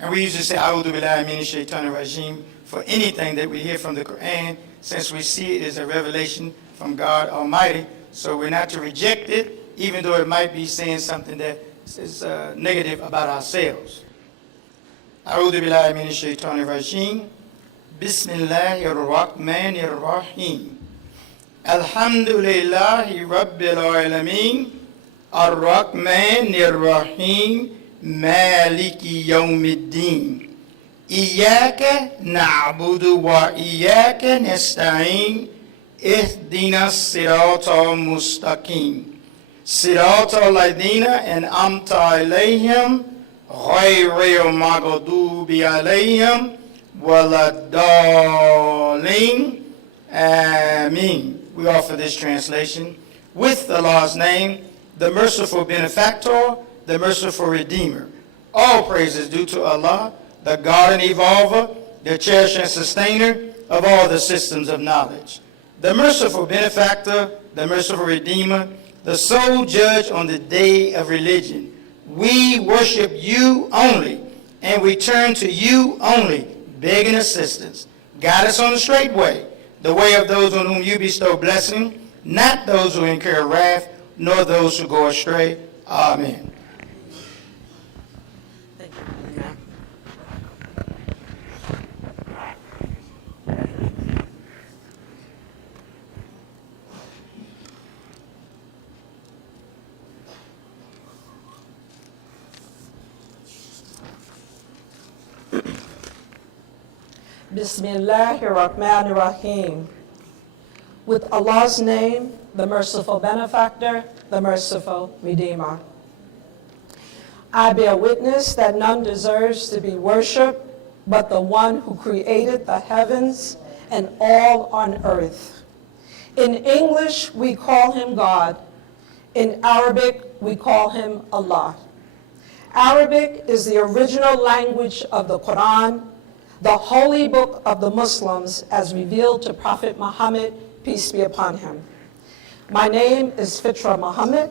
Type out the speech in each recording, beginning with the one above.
And we usually say, A'udhu billahi minash shaitanir rajim, for anything that we hear from the Quran, since we see it as a revelation from God Almighty. So we're not to reject it, even though it might be saying something that is negative about ourselves. A'udhu billahi minash shaitanir rajim. Bismillahir rahmanir rahim. Alhamdulillahi rabbil alameen. Ar-Rahmanir Rahim. Maliki yawmiddin. Iyaka na'budu wa iyaka nasta'in. Ihdina siratal mustaqim. Siratal ladina an'amta alayhim. Ghayril maghdubi alayhim. Waladdallin. Ameen. We offer this translation with Allah's name, the merciful benefactor, the merciful redeemer. All praise is due to Allah, the God and evolver, the cherisher and sustainer of all the systems of knowledge. The merciful benefactor, the merciful redeemer, the sole judge on the day of religion. We worship you only, and we turn to you only, begging assistance. Guide us on the straight way, the way of those on whom you bestow blessing, not those who incur wrath, nor those who go astray. Amen. Thank you. Bismillahir Rahmanir Rahim. With Allah's name, the merciful benefactor, the merciful redeemer. I bear witness that none deserves to be worshipped but the one who created the heavens and all on earth. In English, we call him God. In Arabic, we call him Allah. Arabic is the original language of the Quran, the holy book of the Muslims as revealed to Prophet Muhammad, peace be upon him. My name is Fitra Muhammad,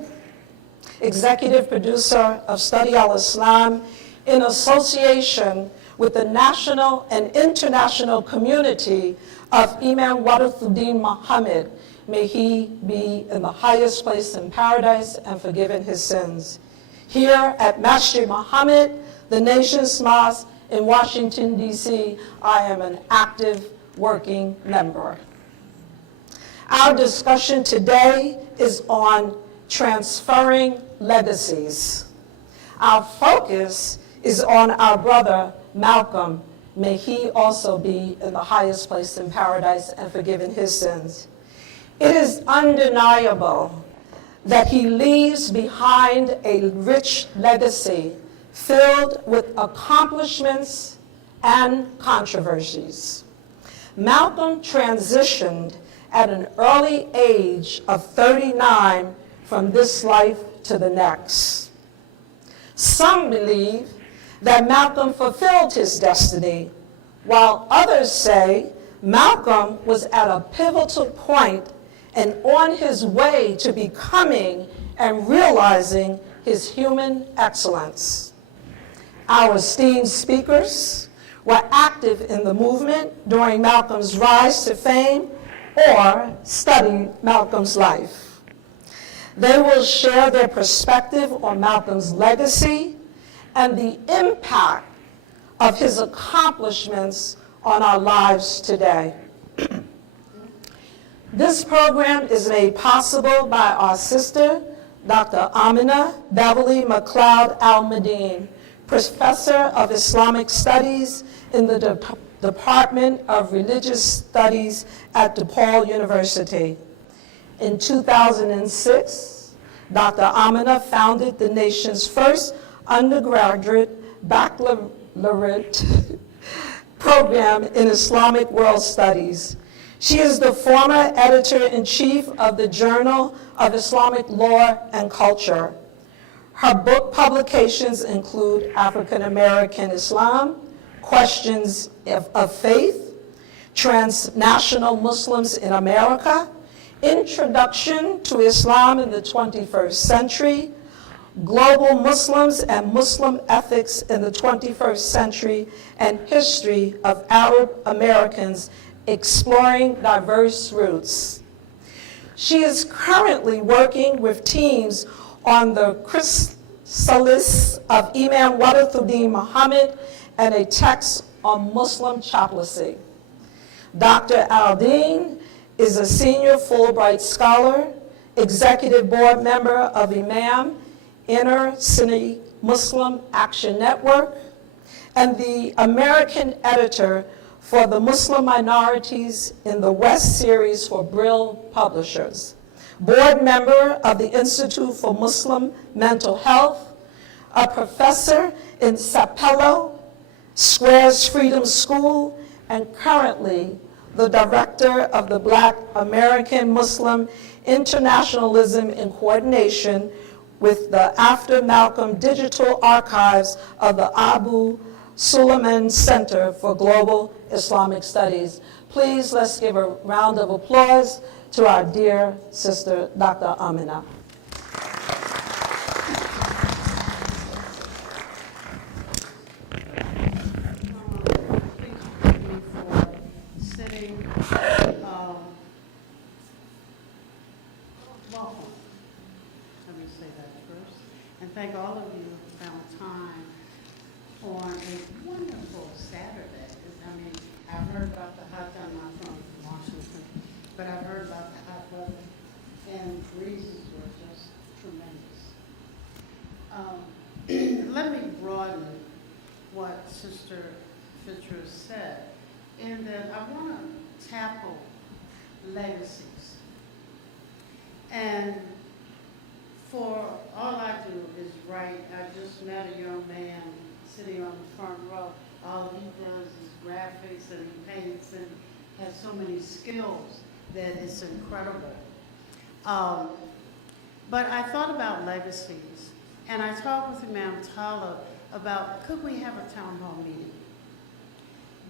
executive producer of Study al-Islam in association with the national and international community of Imam Warithuddin Muhammad. May he be in the highest place in paradise and forgiven his sins. Here at Masjid Muhammad, the nation's mosque in Washington, D.C., I am an active working member. Our discussion today is on transferring legacies. Our focus is on our brother, Malcolm. May he also be in the highest place in paradise and forgiven his sins. It is undeniable that he leaves behind a rich legacy filled with accomplishments and controversies. Malcolm transitioned at an early age of 39 from this life to the next. Some believe that Malcolm fulfilled his destiny, while others say Malcolm was at a pivotal point and on his way to becoming and realizing his human excellence. Our esteemed speakers were active in the movement during Malcolm's rise to fame or studied Malcolm's life. They will share their perspective on Malcolm's legacy and the impact of his accomplishments on our lives today. This program is made possible by our sister, Dr. Amina Beverly McLeod Al-Madeen, Professor of Islamic Studies in the Department of Religious Studies at DePaul University. In 2006, Dr. Amina founded the nation's first undergraduate baccalaureate program in Islamic World Studies. She is the former editor-in-chief of the Journal of Islamic Law and Culture. Her book publications include African American Islam, Questions of Faith, Transnational Muslims in America, Introduction to Islam in the 21st Century, Global Muslims and Muslim Ethics in the 21st Century and History of Arab Americans, Exploring Diverse Roots. She is currently working with teams on the Chrysalis of Imam Wadathuddin Muhammad and a text on Muslim chaplaincy. Dr. Aldine is a senior Fulbright scholar, executive board member of Imam Inner City Muslim Action Network, and the American editor for the Muslim Minorities in the West series for Brill Publishers, board member of the Institute for Muslim Mental Health, a professor in Sapelo Squares Freedom School, and currently the director of the Black American Muslim Internationalism in coordination with the After Malcolm Digital Archives of the Abu Suleiman Center for Global Islamic Studies. Please, let's give a round of applause to our dear sister, Dr. Amina. Welcome. Let me say that first. And thank all of you who found time on a wonderful Saturday. I mean, I've heard about the hot, I'm not from Washington, but I've heard about the hot weather, and the breezes were just tremendous. Let me broaden what Sister Fitra said, in that I want to tackle legacies. And for all I do is write. I just met a young man sitting on the front row. All he does is graphics and he paints and has so many skills that it's incredible. But I thought about legacies, and I talked with Imam Talib about, could we have a town hall meeting?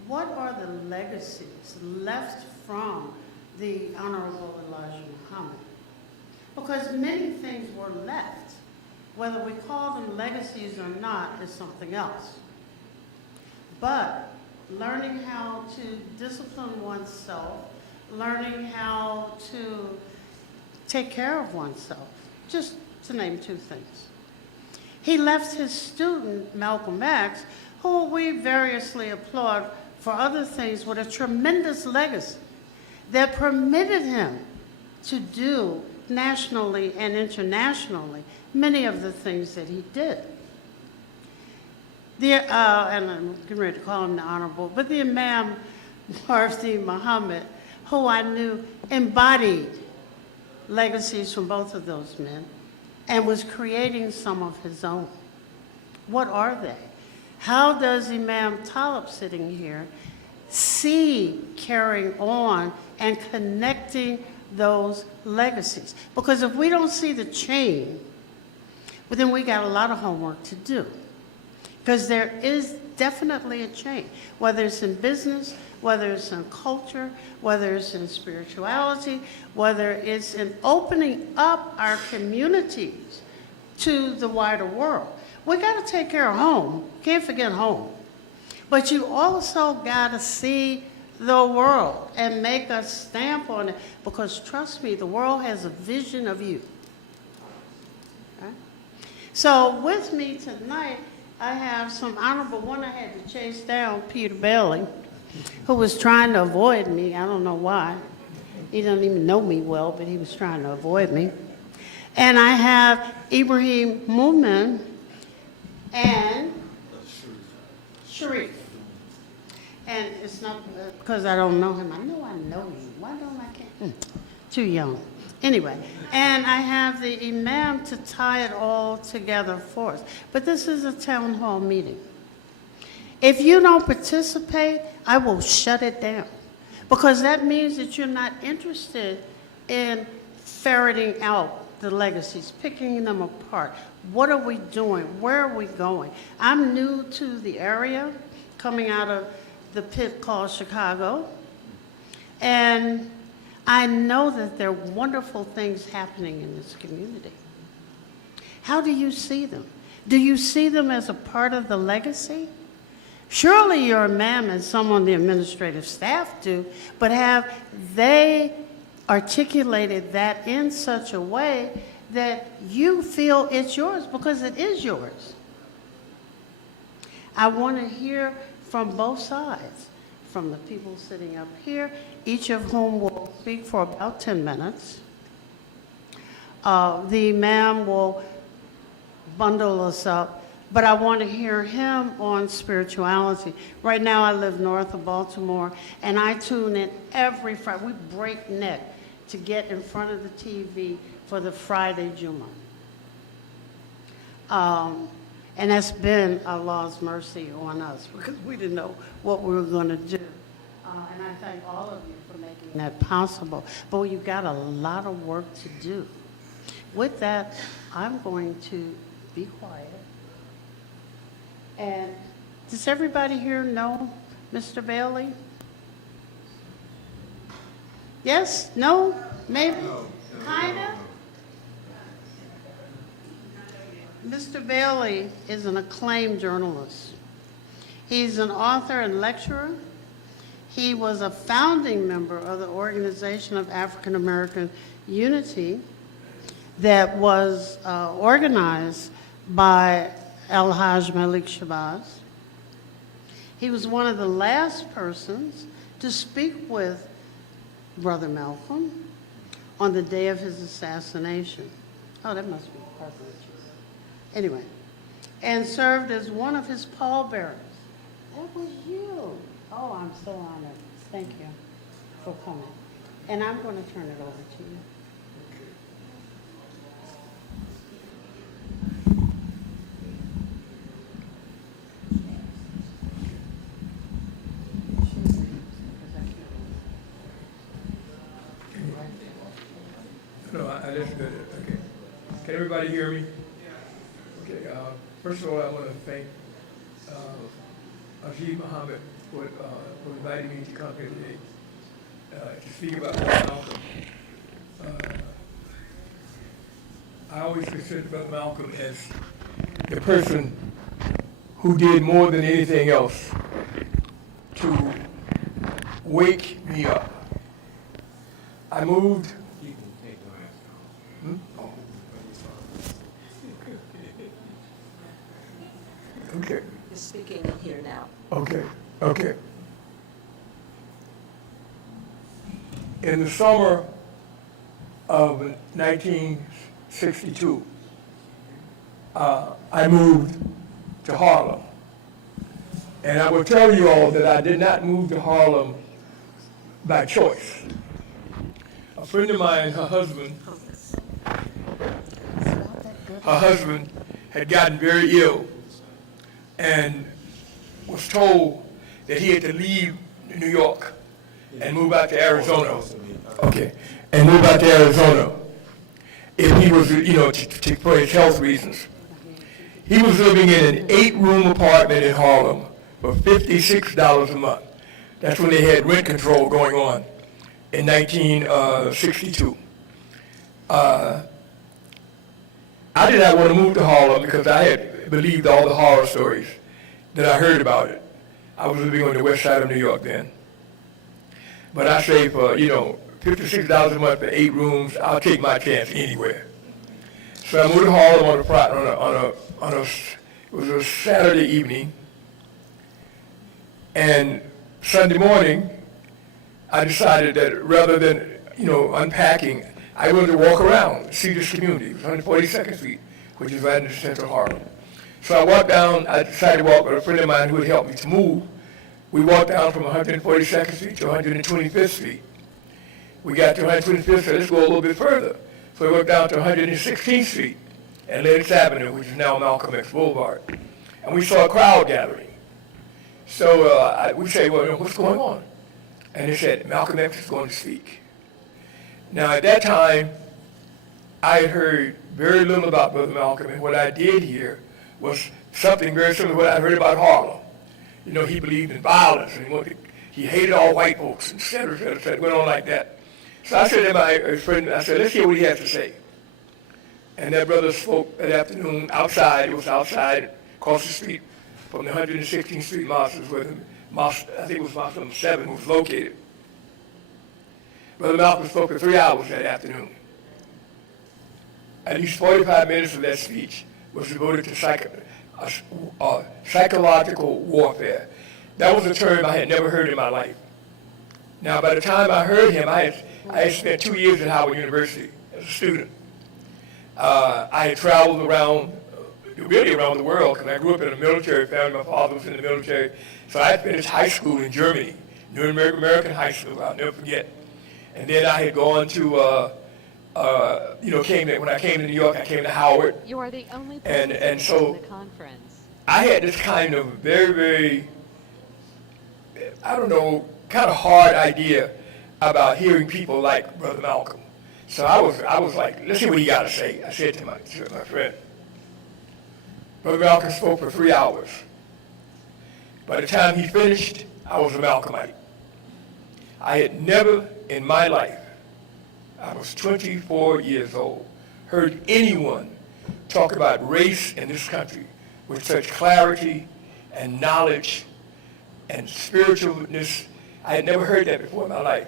What are the legacies left from the Honorable Elijah Muhammad? Because many things were left. Whether we call them legacies or not is something else. But learning how to discipline oneself, learning how to take care of oneself, just to name two things. He left his student, Malcolm X, who we variously applaud for other things, with a tremendous legacy that permitted him to do nationally and internationally many of the things that he did. And I'm getting ready to call him the Honorable, but the Imam Wadathuddin Muhammad, who I knew embodied legacies from both of those men and was creating some of his own. What are they? How does Imam Talib, sitting here, see carrying on and connecting those legacies? Because if we don't see the chain, well, then we got a lot of homework to do. Because there is definitely a chain, whether it's in business, whether it's in culture, whether it's in spirituality, whether it's in opening up our communities to the wider world. We got to take care of home. Can't forget home. But you also got to see the world and make a stamp on it, because trust me, the world has a vision of you. Okay? So with me tonight, I have some honorable one. I had to chase down Peter Bailey, who was trying to avoid me. I don't know why. He doesn't even know me well, but he was trying to avoid me. And I have Ibrahim Moomin and Sharif. And it's not because I don't know him. I know him. Why don't I can't? Too young. Anyway, and I have the Imam to tie it all together for us. But this is a town hall meeting. If you don't participate, I will shut it down. Because that means that you're not interested in ferreting out the legacies, picking them apart. What are we doing? Where are we going? I'm new to the area, coming out of the pit called Chicago, and I know that there are wonderful things happening in this community. How do you see them? Do you see them as a part of the legacy? Surely your imam and some on the administrative staff do, but have they articulated that in such a way that you feel it's yours because it is yours? I want to hear from both sides, from the people sitting up here, each of whom will speak for about 10 minutes. The imam will bundle us up, but I want to hear him on spirituality. Right now I live north of Baltimore, and I tune in every Friday. We break neck to get in front of the TV for the Friday Jummah. And that's been Allah's mercy on us because we didn't know what we were going to do. And I thank all of you for making that possible. But you've got a lot of work to do. With that, I'm going to be quiet. And does everybody here know Mr. Bailey? Yes? No? Maybe? Kinda? Mr. Bailey is an acclaimed journalist. He's an author and lecturer. He was a founding member of the Organization of African American Unity that was organized by El-Hajj Malik Shabazz. He was one of the last persons to speak with Brother Malcolm on the day of his assassination. Oh, that must be President. Anyway, and served as one of his pallbearers. That was you. Oh, I'm so honored. Thank you for coming. And I'm going to turn it over to you. No, that's good. Okay. Can everybody hear me? Okay. First of all, I want to thank Ajib Muhammad for inviting me to come here today to speak about Malcolm. I always consider Brother Malcolm as the person who did more than anything else to wake me up. I moved. Okay. You're speaking in here now. Okay. In the summer of 1962, I moved to Harlem. And I will tell you all that I did not move to Harlem by choice. A friend of mine, her husband had gotten very ill and was told that he had to leave New York and move out to Arizona. Okay, and move out to Arizona if he was, for his health reasons. He was living in an 8-room apartment in Harlem for $56 a month. That's when they had rent control going on in 1962. I did not want to move to Harlem because I had believed all the horror stories that I heard about it. I was living on the west side of New York then. But I say for, $56 a month for 8 rooms, I'll take my chance anywhere. So I moved to Harlem it was a Saturday evening. And Sunday morning, I decided that rather than, unpacking, I wanted to walk around, see this community. It was 142nd Street, which is right in the center of Harlem. So I walked down, I decided to walk with a friend of mine who would help me to move. We walked down from 142nd Street to 125th Street. We got to 125th Street, let's go a little bit further. So we went down to 116th Street and Lenox Avenue, which is now Malcolm X Boulevard. And we saw a crowd gathering. So we say, well, what's going on? And they said, Malcolm X is going to speak. Now at that time, I had heard very little about Brother Malcolm, and what I did hear was something very similar to what I heard about Harlem. He believed in violence, and he hated all white folks, et cetera, et cetera, et cetera. It went on like that. So I said to my friend, let's hear what he has to say. And that brother spoke that afternoon outside. It was outside, across the street from the 116th Street Mosque, where the mosque, I think it was Mosque number 7, was located. Brother Malcolm spoke for 3 hours that afternoon. At least 45 minutes of that speech was devoted to psychological warfare. That was a term I had never heard in my life. Now, by the time I heard him, I had spent 2 years at Howard University as a student. I had traveled around, really around the world, because I grew up in a military family. My father was in the military. So I had finished high school in Germany, Nuremberg American High School, I'll never forget. And then I had gone to, when I came to New York, I came to Howard. You are the only And so in the conference. I had this kind of very, very, I don't know, kind of hard idea about hearing people like Brother Malcolm. So I was like, let's see what he got to say. I said to my friend, Brother Malcolm spoke for 3 hours. By the time he finished, I was a Malcolmite. I had never in my life, I was 24 years old, heard anyone talk about race in this country with such clarity and knowledge and spiritualness. I had never heard that before in my life.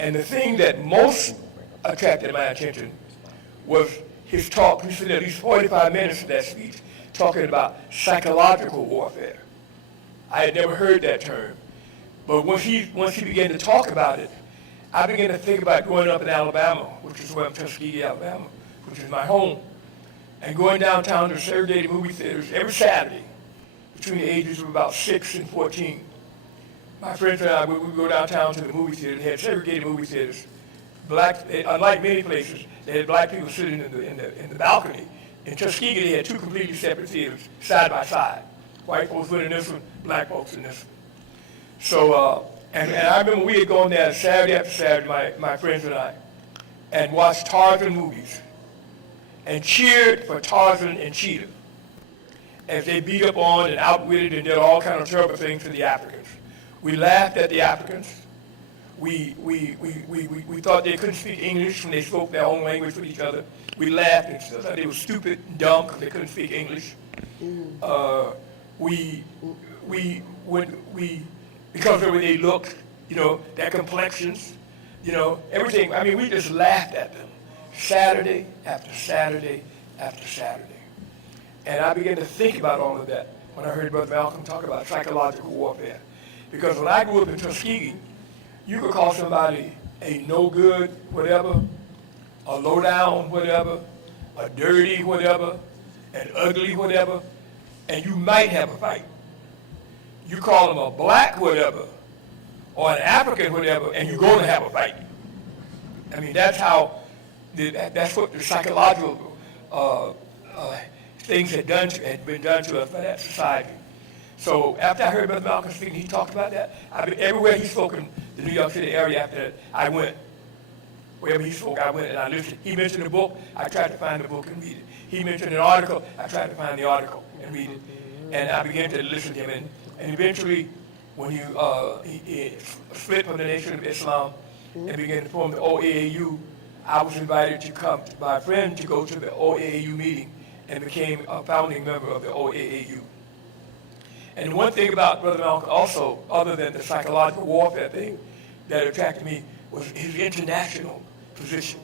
And the thing that most attracted my attention was his talk. He spent at least 45 minutes of that speech talking about psychological warfare. I had never heard that term. But once he began to talk about it, I began to think about growing up in Alabama, which is where I'm Tuskegee, Alabama, which is my home, and going downtown to segregated movie theaters every Saturday between the ages of about 6 and 14. My friends and I, we would go downtown to the movie theater. They had segregated movie theaters. Unlike many places, they had black people sitting in the balcony. In Tuskegee, they had 2 completely separate theaters, side by side. White folks went in this one, black folks in this one. So, and I remember we had gone there Saturday after Saturday, my friends and I, and watched Tarzan movies, and cheered for Tarzan and Cheetah as they beat up on and outwitted and did all kind of terrible things to the Africans. We laughed at the Africans. We thought they couldn't speak English when they spoke their own language with each other. We laughed and thought they were stupid and dumb because they couldn't speak English. Because of the way they looked, their complexions, everything. I mean, we just laughed at them Saturday after Saturday after Saturday. And I began to think about all of that when I heard Brother Malcolm talk about psychological warfare. Because when I grew up in Tuskegee, you could call somebody a no good whatever, a low down whatever, a dirty whatever, an ugly whatever, and you might have a fight. You call them a black whatever or an African whatever, and you're going to have a fight. I mean, that's what the psychological things had been done to us by that society. So after I heard Brother Malcolm speaking, he talked about that. Everywhere he spoke in the New York City area after that, I went. Wherever he spoke, I went and I listened. He mentioned a book, I tried to find the book and read it. He mentioned an article, I tried to find the article and read it. And I began to listen to him. And eventually, when he split from the Nation of Islam and began to form the OAAU, I was invited to come by a friend to go to the OAAU meeting and became a founding member of the OAAU. And one thing about Brother Malcolm also, other than the psychological warfare thing that attracted me, was his international position.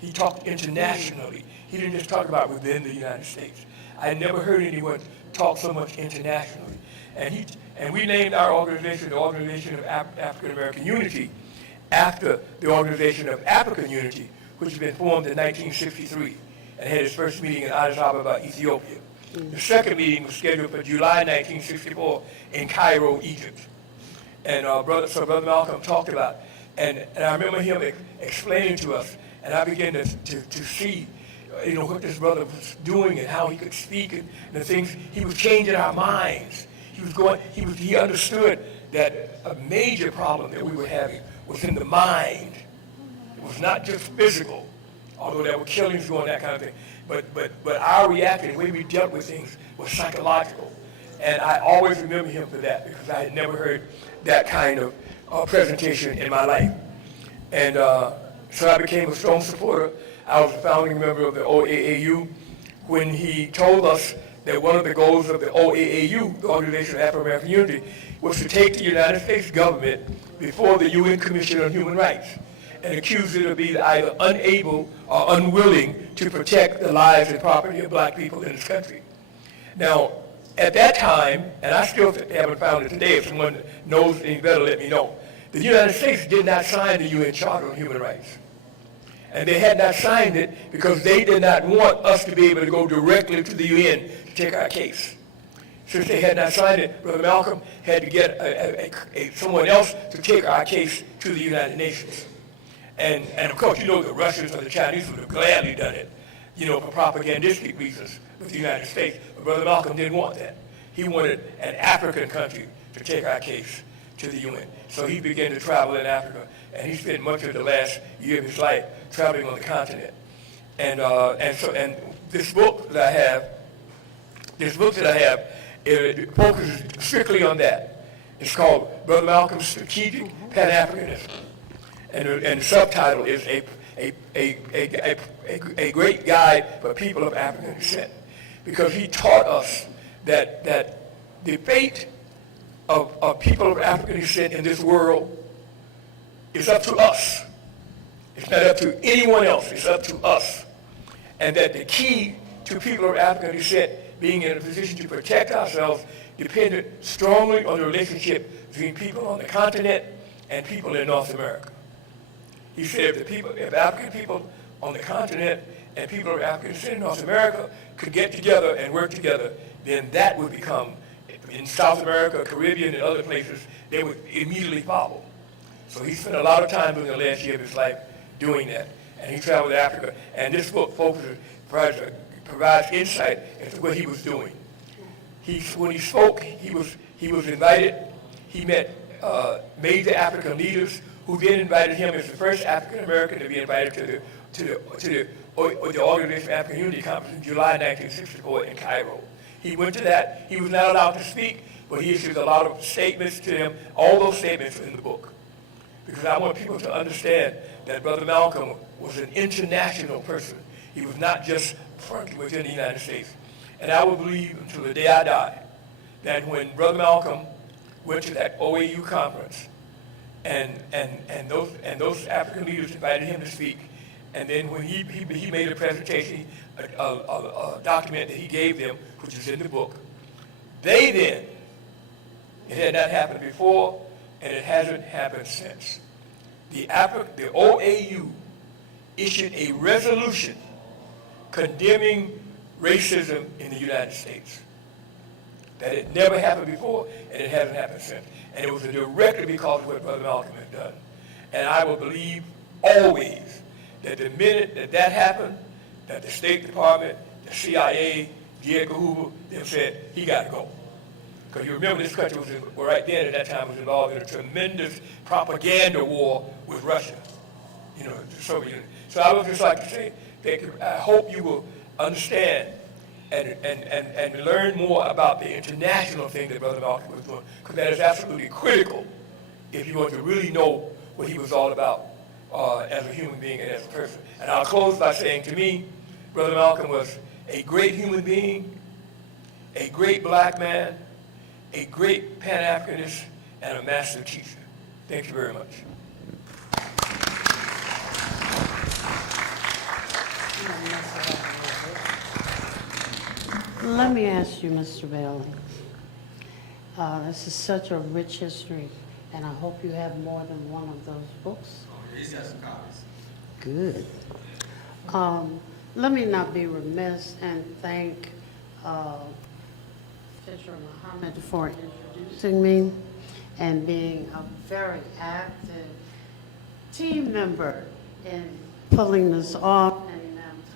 He talked internationally. He didn't just talk about within the United States. I had never heard anyone talk so much internationally. And we named our organization the Organization of African American Unity after the Organization of African Unity, which had been formed in 1963 and had its first meeting in Addis Ababa, Ethiopia. The second meeting was scheduled for July 1964 in Cairo, Egypt. And Brother Malcolm talked about, and I remember him explaining to us, and I began to see, what this brother was doing and how he could speak and the things. He was changing our minds. He understood that a major problem that we were having was in the mind. It was not just physical, although there were killings going, that kind of thing. But our reaction, the way we dealt with things, was psychological. And I always remember him for that because I had never heard that kind of presentation in my life. And so I became a strong supporter I was a founding member of the OAAU, when he told us that one of the goals of the OAAU, the Organization of Afro-American Unity, was to take the United States government before the UN Commission on Human Rights and accuse it of being either unable or unwilling to protect the lives and property of black people in this country. Now, at that time, and I still haven't found it today, if someone knows any better, let me know, the United States did not sign the UN Charter on Human Rights. And they had not signed it because they did not want us to be able to go directly to the UN to take our case. Since they had not signed it, Brother Malcolm had to get someone else to take our case to the United Nations. And of course, you know, the Russians or the Chinese would have gladly done it, you know, for propagandistic reasons with the United States. But Brother Malcolm didn't want that. He wanted an African country to take our case to the UN. So he began to travel in Africa, and he spent much of the last year of his life traveling on the continent. And this book that I have, it focuses strictly on that. It's called Brother Malcolm's Strategic Pan-Africanism, and the subtitle is a great guide for people of African descent, because he taught us that the fate of people of African descent in this world is up to us. It's not up to anyone else. It's up to us. And that the key to people of African descent being in a position to protect ourselves depended strongly on the relationship between people on the continent and people in North America. He said if African people on the continent and people of African descent in North America could get together and work together, then that would become, in South America, Caribbean, and other places, they would immediately follow. So he spent a lot of time during the last year of his life doing that. And he traveled to Africa, and this book provides insight into what he was doing. When he spoke, he was invited. He met major African leaders who then invited him as the first African American to be invited to the Organization of African Unity Conference in July 1964 in Cairo. He went to that. He was not allowed to speak, but he issued a lot of statements to him. All those statements are in the book, because I want people to understand that Brother Malcolm was an international person. He was not just within the United States. And I will believe until the day I die that when Brother Malcolm went to that OAU conference and those African leaders invited him to speak, and then when he made a presentation, a document that he gave them, which is in the book, it had not happened before, and it hasn't happened since. The OAU issued a resolution condemning racism in the United States. That had never happened before, and it hasn't happened since. And it was directly because of what Brother Malcolm had done. And I will believe always that the minute that happened, that the State Department, the CIA, J. Edgar Hoover, they said, he got to go. Because you remember this country was, right then at that time, was involved in a tremendous propaganda war with Russia, you know, the Soviet Union. So I would just like to say, I hope you will understand and learn more about the international thing that Brother Malcolm was doing, because that is absolutely critical if you want to really know what he was all about as a human being and as a person. And I'll close by saying, to me, Brother Malcolm was a great human being, a great black man, a great Pan-Africanist, and a master teacher. Thank you very much. Let me ask you, Mr. Bailey. This is such a rich history, and I hope you have more than one of those books. Oh, he's got some copies. Good. Let me not be remiss and thank Fisher Muhammad for introducing me and being a very active team member in pulling this off, and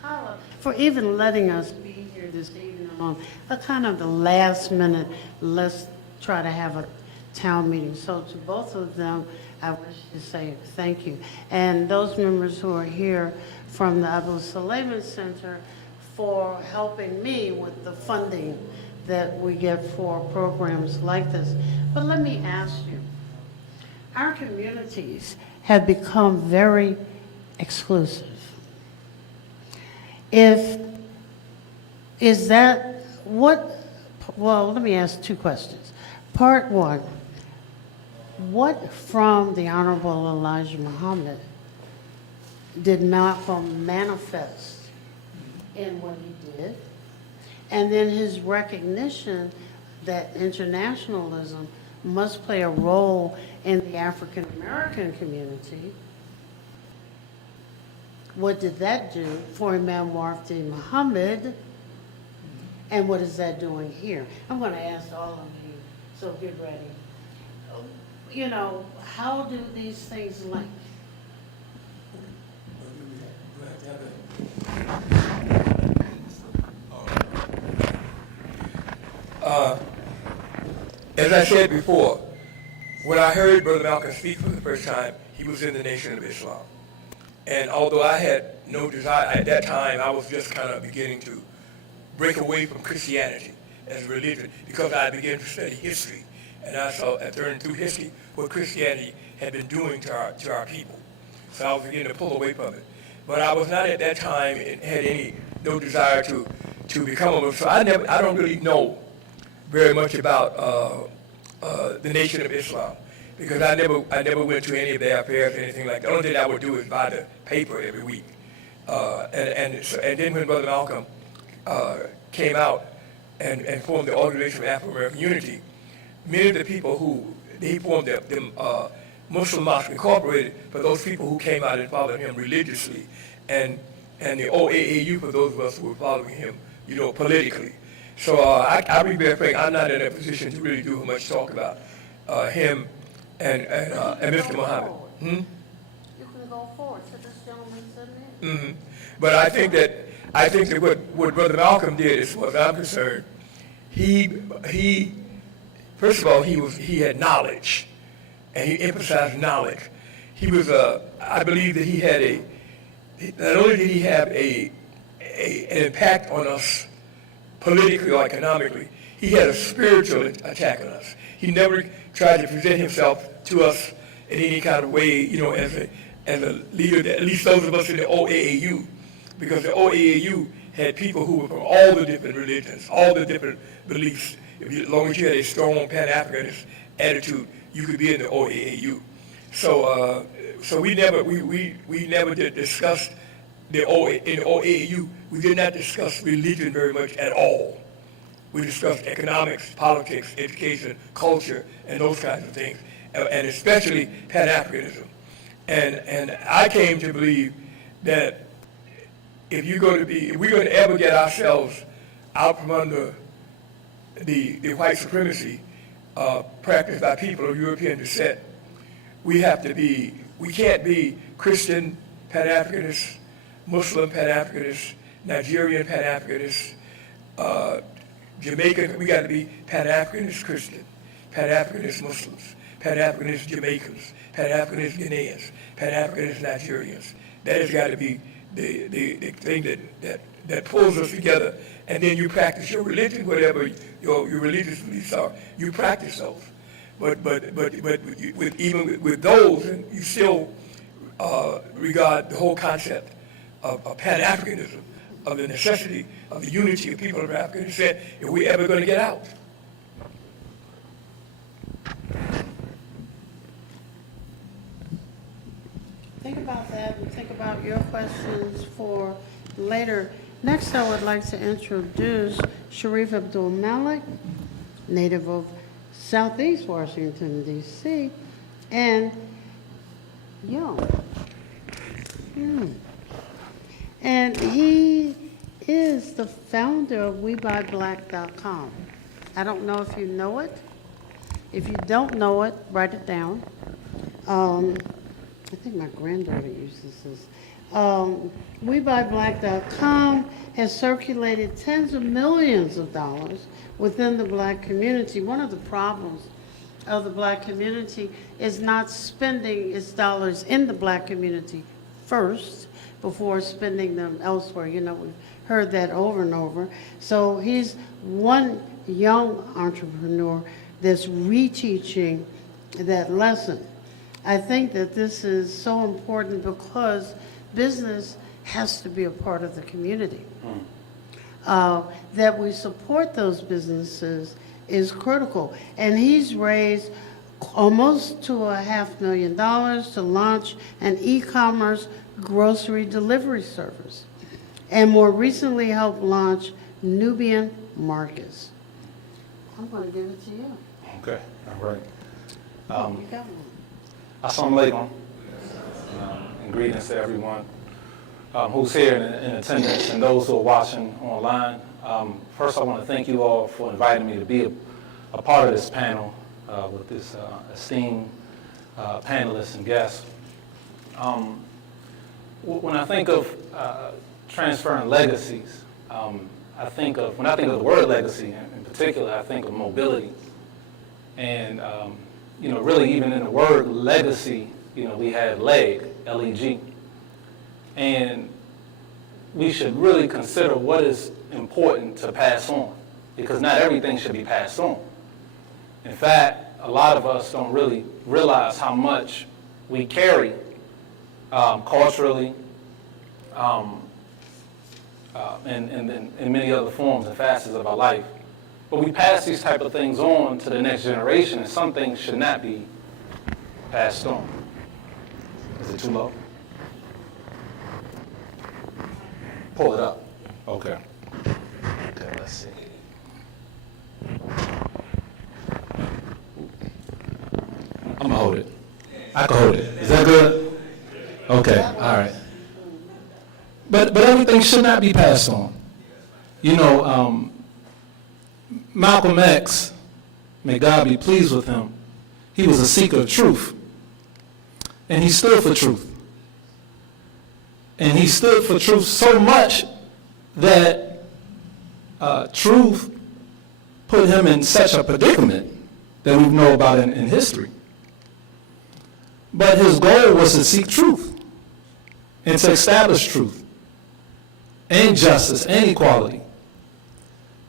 Tala for even letting us be here this evening on a kind of the last minute, let's try to have a town meeting. So to both of them, I wish to say thank you. And those members who are here from the Abu Suleiman Center for helping me with the funding that we get for programs like this. But let me ask you, our communities have become very exclusive. Is that what, well, let me ask two questions. Part one, what from the Honorable Elijah Muhammad did Malcolm manifest in what he did? And then his recognition that internationalism must play a role in the African American community. What did that do for Imam Wafdi Muhammad? And what is that doing here? I'm going to ask all of you, so get ready. You know, how do these things link? As I said before, when I heard Brother Malcolm speak for the first time, he was in the Nation of Islam. And although I had no desire, at that time, I was just kind of beginning to break away from Christianity as a religion because I began to study history. And I learned through history what Christianity had been doing to our people. So I was beginning to pull away from it. But I was not at that time and had no desire to become a Muslim. So I don't really know very much about the Nation of Islam because I never went to any of their affairs or anything like that. The only thing I would do is buy the paper every week. And then when Brother Malcolm came out and formed the Organization of African American Unity, many of the people he formed the Muslim Mosque Incorporated for those people who came out and followed him religiously, and the OAAU for those of us who were following him, politically. So I'll be very frank, I'm not in a position to really do much talk about him and Mr. Muhammad. You can go forward to this gentleman sitting here. But I think that what Brother Malcolm did, as far as I'm concerned, he first of all he had knowledge, and he emphasized knowledge. He was I believe that he had not only did he have an impact on us politically or economically, he had a spiritual attack on us. He never tried to present himself to us in any kind of way, as a leader, at least those of us in the OAAU, because the OAAU had people who were from all the different religions, all the different beliefs. As long as you had a strong Pan-Africanist attitude, you could be in the OAAU. So we never did discuss in the OAAU. We did not discuss religion very much at all. We discussed economics, politics, education, culture, and those kinds of things, and especially Pan-Africanism. And I came to believe that if we're going to ever get ourselves out from under the white supremacy practiced by people of European descent, we can't be Christian Pan-Africanists, Muslim Pan-Africanists, Nigerian Pan-Africanists, Jamaican. We got to be Pan-Africanist Christian, Pan-Africanist Muslims, Pan-Africanist Jamaicans, Pan-Africanist Ghanaians, Pan-Africanist Nigerians. That has got to be the thing that pulls us together. And then you practice your religion, whatever your religious beliefs are. You practice those. But even with those, and you still regard the whole concept of Pan-Africanism, of the necessity of the unity of people of African descent, if we're ever going to get out. Think about that and think about your questions for later. Next, I would like to introduce Sharif Abdul Malik, native of Southeast Washington, D.C., and young. And he is the founder of WeBuyBlack.com. I don't know if you know it. If you don't know it, write it down. I think my granddaughter uses this. WeBuyBlack.com has circulated tens of millions of dollars within the black community. One of the problems of the black community is not spending its dollars in the black community first before spending them elsewhere. We've heard that over and over. So he's one young entrepreneur that's reteaching that lesson. I think that this is so important because business has to be a part of the community. That we support those businesses is critical. And he's raised almost to $500,000 to launch an e-commerce grocery delivery service, and more recently helped launch Nubian Markets. I'm going to give it to you. Okay, all right. You got one. Assalamu alaikum, and greetings to everyone who's here in attendance and those who are watching online. First, I want to thank you all for inviting me to be a part of this panel with this esteemed panelists and guests. When I think of transferring legacies, when I think of the word legacy in particular, I think of mobility. And really even in the word legacy, we have leg, L-E-G. And we should really consider what is important to pass on, because not everything should be passed on. In fact, a lot of us don't really realize how much we carry culturally and in many other forms and facets of our life. But we pass these type of things on to the next generation, and some things should not be passed on. Is it too low? Pull it up. Okay. Okay, let's see. I'm gonna hold it. I can hold it. Is that good? Okay, all right. But everything should not be passed on. Malcolm X, may God be pleased with him, he was a seeker of truth. And he stood for truth. And he stood for truth so much that truth put him in such a predicament that we know about in history. But his goal was to seek truth and to establish truth and justice and equality.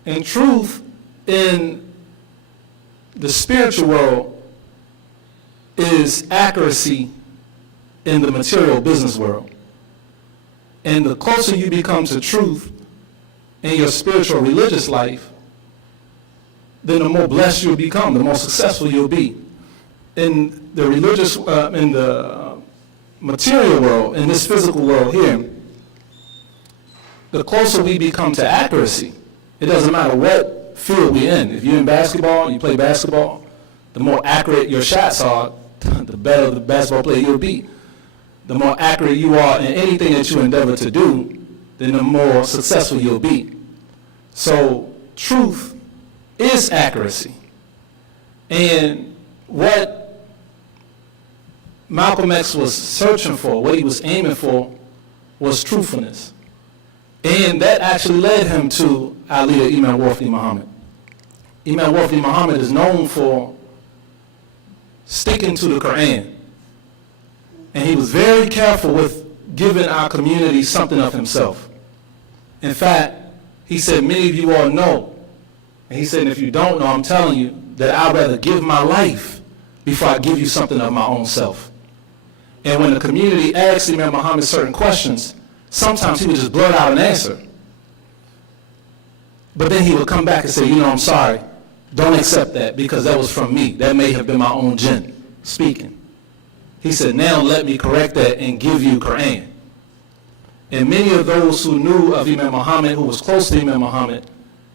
And truth in the spiritual world is accuracy in the material business world. And the closer you become to truth in your spiritual religious life, then the more blessed you'll become, the more successful you'll be. In the religious, in the material world, in this physical world here, the closer we become to accuracy, it doesn't matter what field we're in. If you're in basketball, you play basketball, the more accurate your shots are, the better the basketball player you'll be. The more accurate you are in anything that you endeavor to do, then the more successful you'll be. So truth is accuracy. And what Malcolm X was searching for, what he was aiming for, was truthfulness. And that actually led him to our leader, Imam Wafdi Muhammad. Imam Wafdi Muhammad is known for sticking to the Quran. And he was very careful with giving our community something of himself. In fact, he said, many of you all know, and he said, if you don't know, I'm telling you that I'd rather give my life before I give you something of my own self. And when the community asked Imam Muhammad certain questions, sometimes he would just blurt out an answer. But then he would come back and say, I'm sorry, don't accept that because that was from me. That may have been my own jinn speaking. He said, now let me correct that and give you Quran. And many of those who knew of Imam Muhammad, who was close to Imam Muhammad,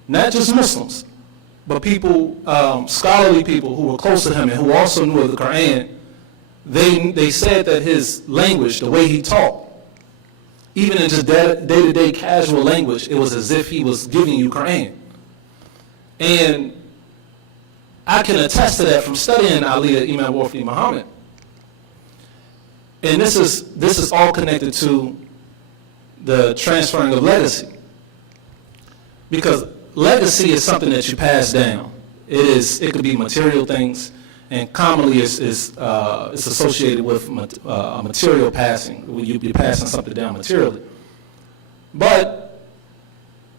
not just Muslims, but people, scholarly people who were close to him and who also knew of the Quran, they said that his language, the way he talked, even in just day-to-day casual language, it was as if he was giving you Quran. And I can attest to that from studying Ali Imam Wafdi Muhammad. And this is all connected to the transferring of legacy. Because legacy is something that you pass down. It could be material things, and commonly it's associated with material passing. You'd be passing something down materially. But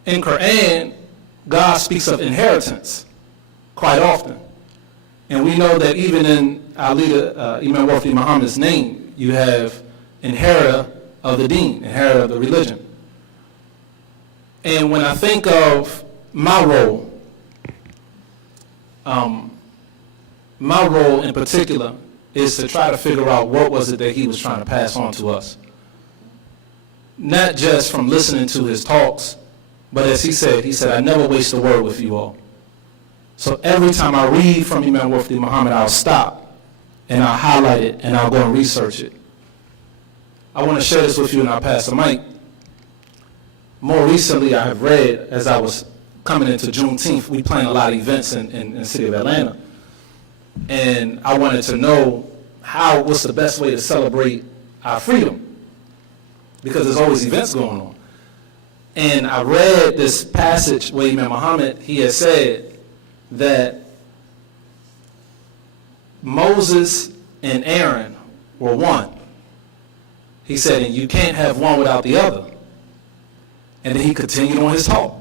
in Quran, God speaks of inheritance quite often. And we know that even in our leader, Imam Wafdi Muhammad's name, you have inheritor of the deen, inheritor of the religion. And when I think of my role in particular is to try to figure out what was it that he was trying to pass on to us. Not just from listening to his talks, but as he said, I never waste a word with you all. So every time I read from Imam Mufti Muhammad, I'll stop and I'll highlight it and I'll go and research it. I want to share this with you and I'll pass the mic. More recently, I have read, as I was coming into Juneteenth, we plan a lot of events in the city of Atlanta. And I wanted to know what's the best way to celebrate our freedom, because there's always events going on. And I read this passage where Imam Muhammad, he had said that Moses and Aaron were one. He said, and you can't have one without the other. And then he continued on his talk.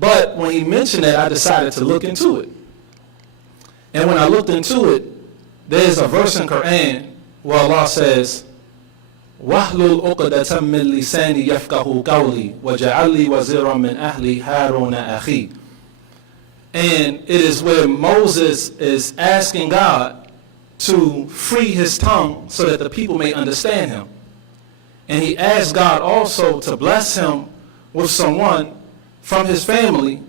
But when he mentioned that, I decided to look into it. And when I looked into it, there's a verse in Quran where Allah says, وَاحْلُلْ عُقْدَةً مِّن لِسَانِي يَفْقَهُ قَوْلِي وَاجْعَل لِّي وَزِيرًا مِّنْ أَهْلِي هَارُونَ أَخِي. And it is where Moses is asking God to free his tongue so that the people may understand him. And he asked God also to bless him with someone from his family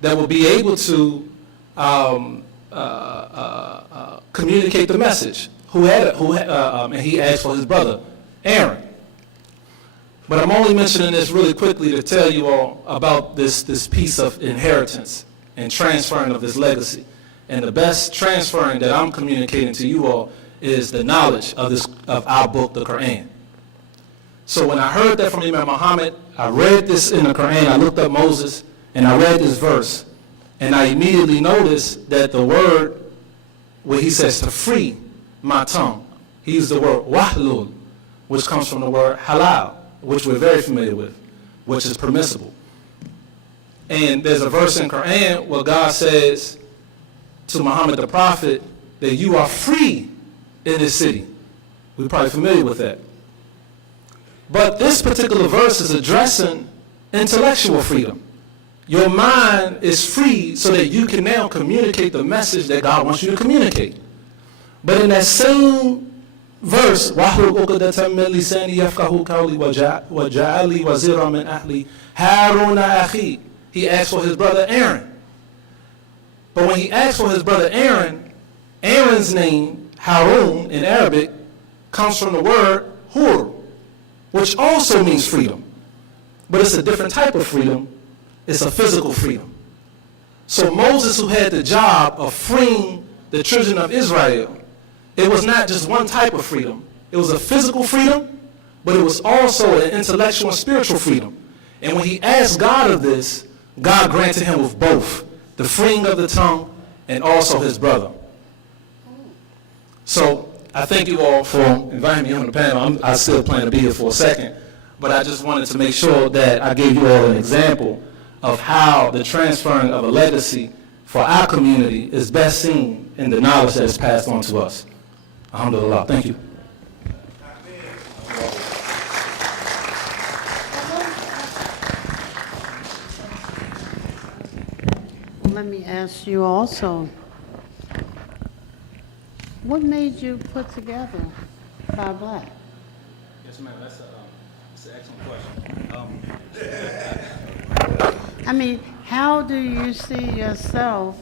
that will be able to communicate the message. And he asked for his brother, Aaron. But I'm only mentioning this really quickly to tell you all about this piece of inheritance and transferring of this legacy. And the best transferring that I'm communicating to you all is the knowledge of our book, the Quran. So when I heard that from Imam Muhammad, I read this in the Quran, I looked up Moses, and I read this verse, and I immediately noticed that the word where he says to free my tongue, he used the word wahlul, which comes from the word halal, which we're very familiar with, which is permissible. And there's a verse in Quran where God says to Muhammad the Prophet that you are free in this city. We're probably familiar with that. But this particular verse is addressing intellectual freedom. Your mind is free so that you can now communicate the message that God wants you to communicate. But in that same verse, وَاحْلُلْ عُقْدَةً مِّن لِسَانِي يَفْقَهُ قَوْلِي وَاجْعَل لِّي وَزِيرًا مِّنْ أَهْلِي هَارُونَ أَخِي. He asked for his brother Aaron. But when he asked for his brother Aaron, Aaron's name, Harun in Arabic, comes from the word hur, which also means freedom. But it's a different type of freedom. It's a physical freedom. So Moses, who had the job of freeing the children of Israel, it was not just one type of freedom. It was a physical freedom, but it was also an intellectual and spiritual freedom. And when he asked God of this, God granted him with both, the freeing of the tongue and also his brother. So I thank you all for inviting me on the panel. I still plan to be here for a second, but I just wanted to make sure that I gave you all an example of how the transferring of a legacy for our community is best seen in the knowledge that is passed on to us. Alhamdulillah. Thank you. Let me ask you also, what made you put together Five Black? Yes, ma'am. That's an excellent question. I mean, how do you see yourself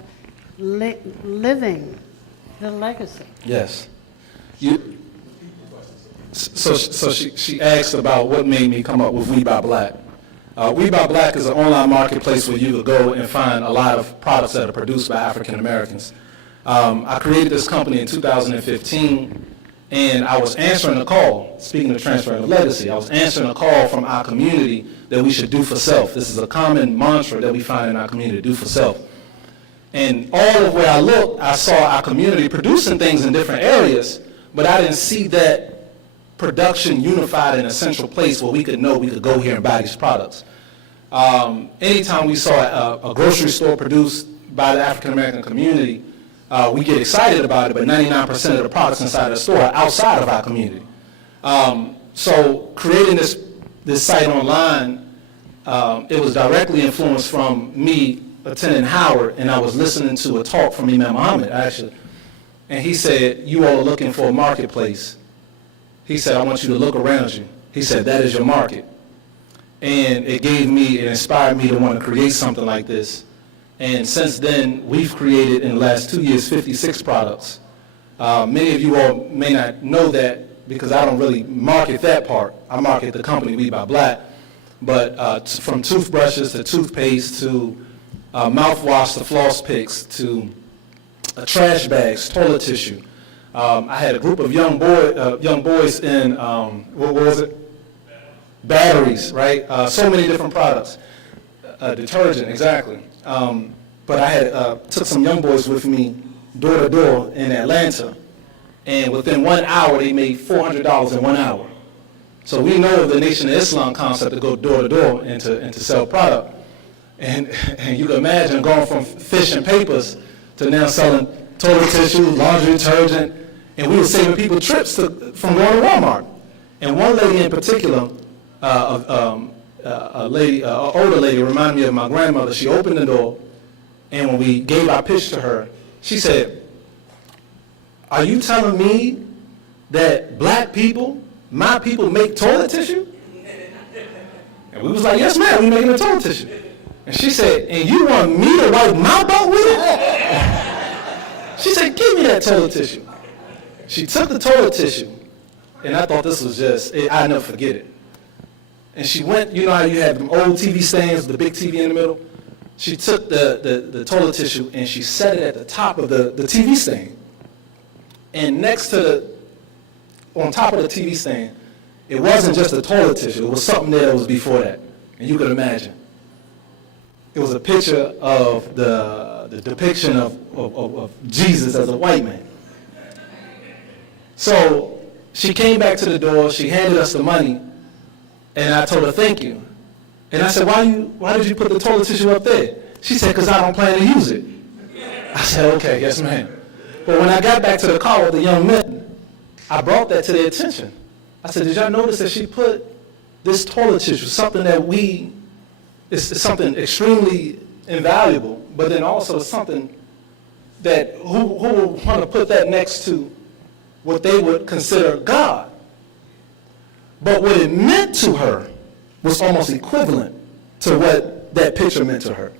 living the legacy? Yes. So she asked about what made me come up with We Buy Black. We Buy Black is an online marketplace where you could go and find a lot of products that are produced by African Americans. I created this company in 2015, and I was answering a call, speaking of transferring of legacy, I was answering a call from our community that we should do for self. This is a common mantra that we find in our community, do for self. And all of where I looked, I saw our community producing things in different areas, but I didn't see that production unified in a central place where we could know we could go here and buy these products. Anytime we saw a grocery store produced by the African American community, we get excited about it, but 99% of the products inside the store are outside of our community. So creating this site online, it was directly influenced from me attending Howard, and I was listening to a talk from Imam Muhammad, actually. And he said, you all are looking for a marketplace. He said, I want you to look around you. He said, that is your market. And it inspired me to want to create something like this. And since then, we've created in the last 2 years 56 products. Many of you all may not know that because I don't really market that part. I market the company We Buy Black. But from toothbrushes to toothpaste to mouthwash to floss picks to trash bags, toilet tissue. I had a group of young boys in, what was it? Batteries, right? So many different products. Detergent, exactly. But I had took some young boys with me door to door in Atlanta, and within 1 hour they made $400 in 1 hour. So we know the Nation of Islam concept to go door to door and to sell product. And you can imagine going from fish and papers to now selling toilet tissue, laundry detergent, and we were saving people trips from going to Walmart. And one lady in particular, an older lady, reminded me of my grandmother. She opened the door, and when we gave our pitch to her, she said, are you telling me that black people, my people, make toilet tissue? And we was like, yes, ma'am, we making the toilet tissue. And she said, and you want me to wipe my butt with it? She said, give me that toilet tissue. She took the toilet tissue, and I thought this was just, I'd never forget it. And she went, you know how you have them old TV stands, the big TV in the middle? She took the toilet tissue and she set it at the top of the TV stand. And on top of the TV stand, it wasn't just the toilet tissue, it was something there that was before that. And you could imagine. It was a picture of the depiction of Jesus as a white man. So she came back to the door, she handed us the money, and I told her, thank you. And I said, why did you put the toilet tissue up there? She said, because I don't plan to use it. I said, okay, yes, ma'am. But when I got back to the car with the young men, I brought that to their attention. I said, did y'all notice that she put this toilet tissue, something that is something extremely invaluable, but then also something that who would want to put that next to what they would consider God? But what it meant to her was almost equivalent to what that picture meant to her.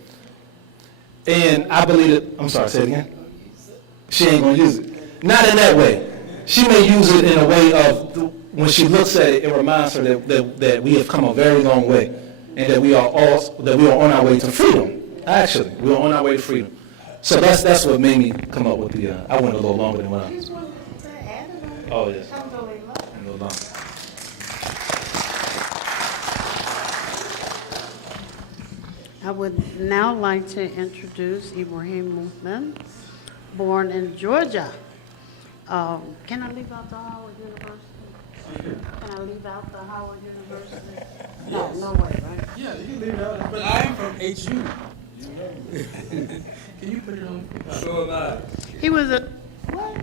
And I believe it, I'm sorry, say it again. She ain't gonna use it. Not in that way. She may use it in a way of, when she looks at it, it reminds her that we have come a very long way, and that we are on our way to freedom. Actually, we are on our way to freedom. So that's what made me come up with the, I went a little longer than what I was. Oh, yes. A little longer. I would now like to introduce Ibrahim Movement, born in Georgia. Can I leave out the Howard University? Can I leave out the Howard University? No way, right? Yeah, you can leave it out. But I am from HU. Can you put it on? So am I. He was a, what?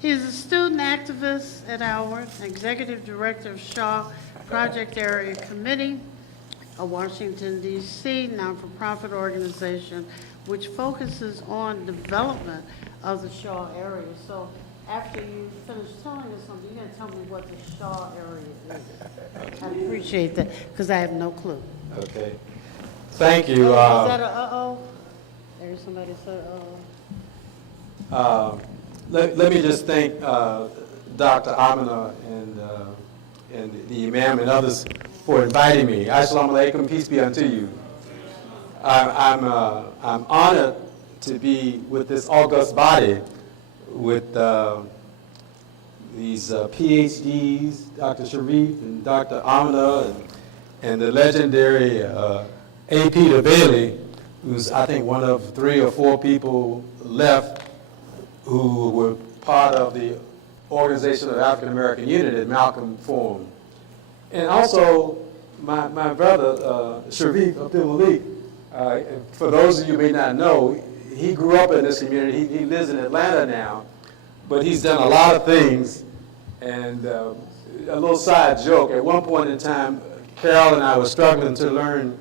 He's a student activist at Howard, executive director of Shaw Project Area Committee, a Washington, D.C. non-for-profit organization which focuses on development of the Shaw area. So after you finish telling us something, you're going to tell me what the Shaw area is. I appreciate that, because I have no clue. Okay. Thank you. Is that a uh-oh? There's somebody said uh-oh. Let me just thank Dr. Amina and the Imam and others for inviting me. Assalamu alaikum, peace be unto you. I'm honored to be with this august body, with these PhDs, Dr. Sharif and Dr. Amina, and the legendary A.P. DeBailey, who's I think one of 3 or 4 people left who were part of the Organization of African American Unity that Malcolm formed. And also my brother, Sharif Abdul Malik, for those of you who may not know, he grew up in this community. He lives in Atlanta now, but he's done a lot of things And a little side joke, at one point in time, Carol and I were struggling to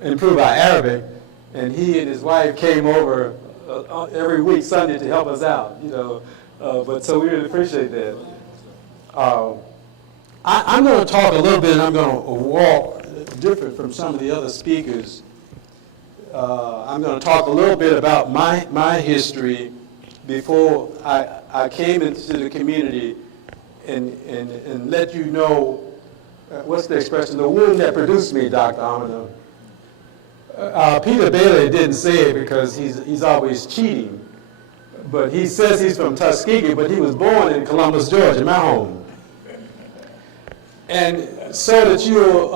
improve our Arabic, and he and his wife came over every week, Sunday, to help us out, but so we really appreciate that. I'm going to talk a little bit, and I'm going to walk different from some of the other speakers. I'm going to talk a little bit about my history before I came into the community and let you know, what's the expression, the womb that produced me, Dr. Amina. Peter Bailey didn't say it because he's always cheating, but he says he's from Tuskegee, but he was born in Columbus, Georgia, my home. And so that you'll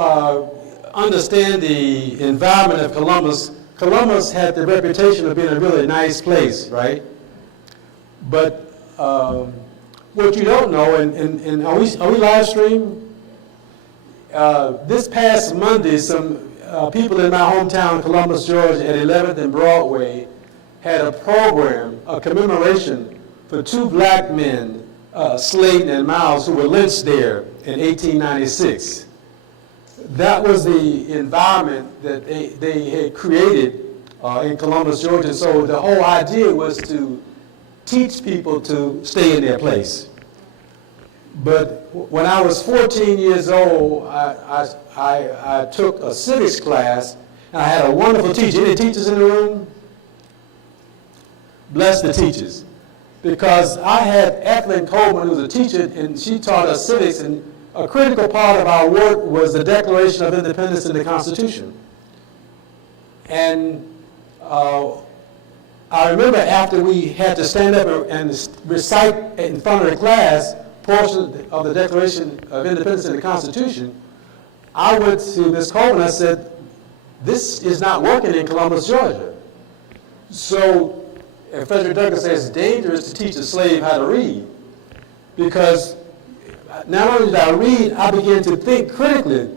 understand the environment of Columbus, Columbus had the reputation of being a really nice place, right? But what you don't know, and are we live stream? This past Monday, some people in my hometown, Columbus, Georgia, at 11th and Broadway, had a program, a commemoration for two black men, Slayton and Miles, who were lynched there in 1896. That was the environment that they had created in Columbus, Georgia. So the whole idea was to teach people to stay in their place. But when I was 14 years old, I took a civics class, and I had a wonderful teacher. Any teachers in the room? Bless the teachers. Because I had Ethelyn Coleman, who was a teacher, and she taught us civics, and a critical part of our work was the Declaration of Independence and the Constitution. And I remember after we had to stand up and recite in front of the class portion of the Declaration of Independence and the Constitution, I went to Ms. Coleman and I said, this is not working in Columbus, Georgia. So Frederick Douglass says it's dangerous to teach a slave how to read, because not only did I read, I began to think critically.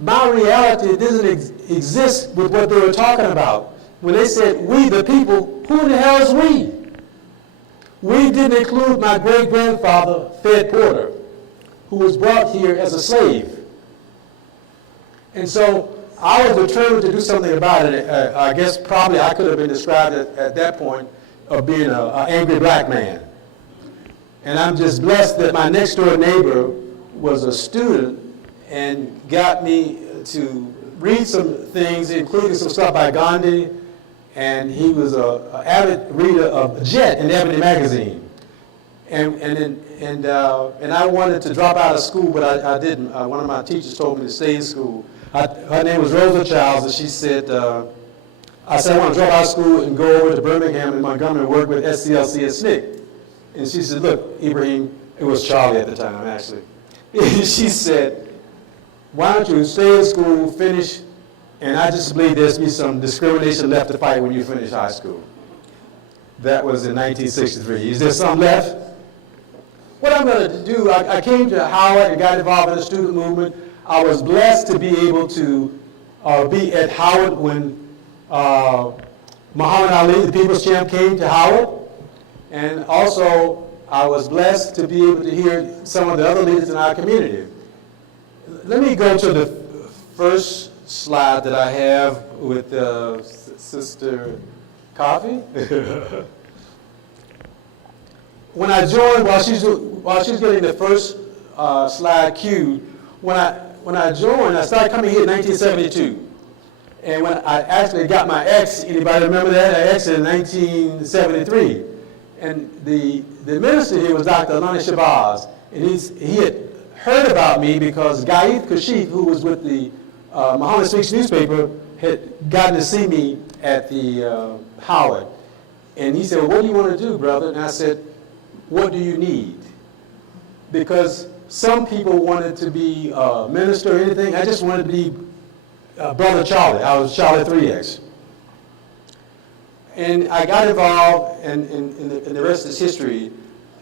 My reality doesn't exist with what they were talking about. When they said, we the people, who the hell is we? We didn't include my great-grandfather, Fred Porter, who was brought here as a slave. And so I was determined to do something about it. I guess probably I could have been described at that point of being an angry black man. And I'm just blessed that my next door neighbor was a student and got me to read some things, including some stuff by Gandhi, and he was an avid reader of Jet in Ebony magazine. And I wanted to drop out of school, but I didn't. One of my teachers told me to stay in school. Her name was Rosa Childs, and she said, I said, I want to drop out of school and go over to Birmingham and Montgomery and work with SCLC and SNCC. And she said, look, Ibrahim, it was Charlie at the time, actually. She said, why don't you stay in school, finish, and I just believe there's be some discrimination left to fight when you finish high school. That was in 1963. Is there some left? What I'm going to do, I came to Howard and got involved in the student movement. I was blessed to be able to be at Howard when Muhammad Ali, the People's Champ, came to Howard. And also, I was blessed to be able to hear some of the other leaders in our community. Let me go to the first slide that I have with Sister Coffee. When I joined, while she's getting the first slide cued, when I joined, I started coming here in 1972. And when I actually got my ex, anybody remember that? I ex in 1973. And the minister here was Dr. Alani Shabazz. And he had heard about me because Gaif Kashif, who was with the Muhammad Speaks newspaper, had gotten to see me at the Howard. And he said, well, what do you want to do, brother? And I said, what do you need? Because some people wanted to be a minister or anything. I just wanted to be Brother Charlie. I was Charlie 3X. And I got involved, and the rest is history.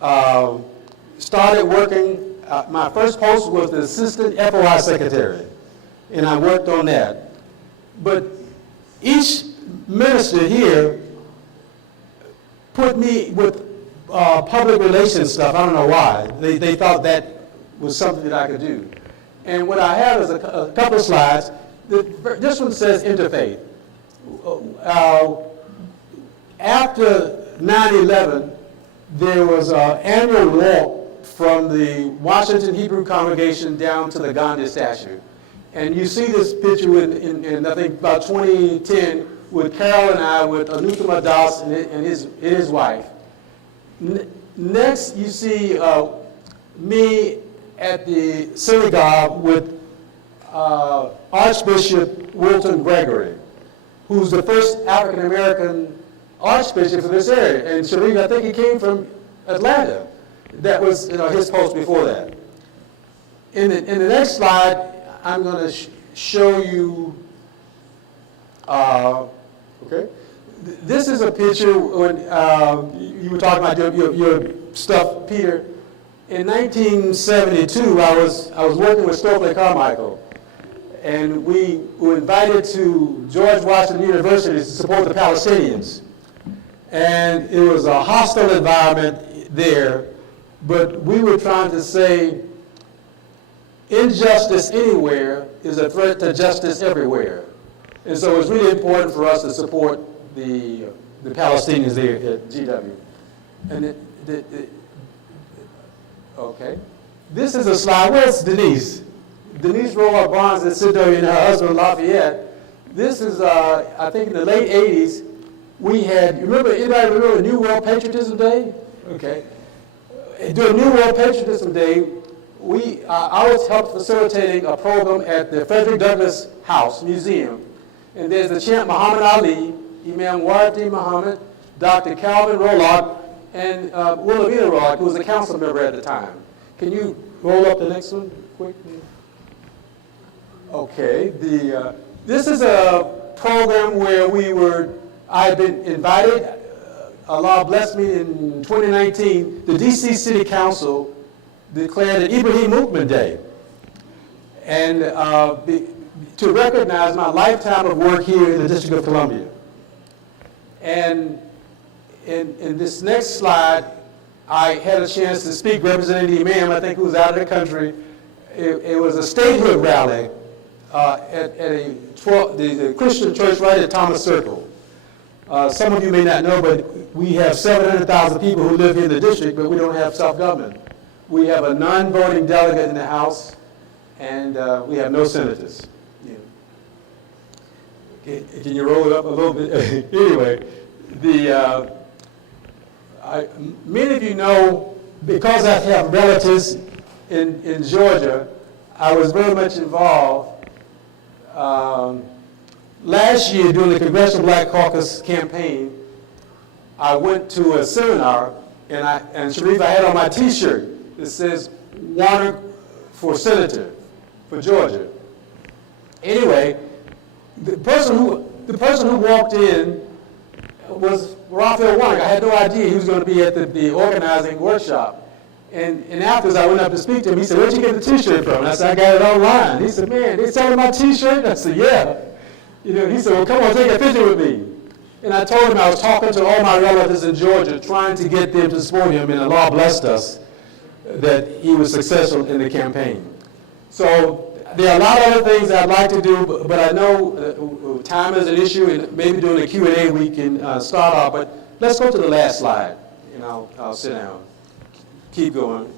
Started working, my first post was the assistant FOI secretary, and I worked on that. But each minister here put me with public relations stuff. I don't know why. They thought that was something that I could do. And what I have is a couple of slides. This one says interfaith. After 9/11, there was an annual walk from the Washington Hebrew congregation down to the Gandhi statue. And you see this picture in I think about 2010 with Carol and I with Anuttama Das and his wife. Next, you see me at the synagogue with Archbishop Wilton Gregory, who's the first African-American archbishop for this area. And Sharif, I think he came from Atlanta. That was his post before that. In the next slide, I'm going to show you, okay? This is a picture when you were talking about your stuff, Peter. In 1972, I was working with Stokely Carmichael, and we were invited to George Washington University to support the Palestinians. And it was a hostile environment there, but we were trying to say injustice anywhere is a threat to justice everywhere. And so it's really important for us to support the Palestinians there at GW. And okay. This is a slide. Where's Denise? Denise Rolla Barnes and Sido and her husband Lafayette. This is, I think in the late 80s, we had, anybody remember New World Patriotism Day? Okay. During New World Patriotism Day, I was helped facilitating a program at the Frederick Douglass House Museum. And there's the champ Muhammad Ali, Imam Wardi Muhammad, Dr. Calvin Rollock, and Wilhelmina Rollock, who was a council member at the time. Can you roll up the next one quickly? Okay. This is a program where I had been invited. Allah blessed me in 2019. The DC City Council declared it Ibrahim Movement Day. And to recognize my lifetime of work here in the District of Columbia. And in this next slide, I had a chance to speak representing the Imam, I think, who was out of the country. It was a statehood rally at the Christian church right at Thomas Circle. Some of you may not know, but we have 700,000 people who live here in the district, but we don't have self-government. We have a non-voting delegate in the House, and we have no senators. Can you roll it up a little bit? Anyway, many of you know, because I have relatives in Georgia, I was very much involved. Last year, during the Congressional Black Caucus campaign, I went to a seminar, and Sharif, I had on my T-shirt that says "Warner for Senator" for Georgia. Anyway, the person who walked in was Raphael Warnock. I had no idea he was going to be at the organizing workshop. And afterwards, I went up to speak to him. He said, "Where'd you get the T-shirt from?" And I said, "I got it online." He said, "Man, they selling my T-shirt?" I said, "Yeah." He said, "Well, come on, take a picture with me." And I told him I was talking to all my relatives in Georgia, trying to get them to support him, and Allah blessed us that he was successful in the campaign. So there are a lot of other things I'd like to do, but I know time is an issue, and maybe during the Q&A we can start off. But let's go to the last slide, and I'll sit down. Keep going.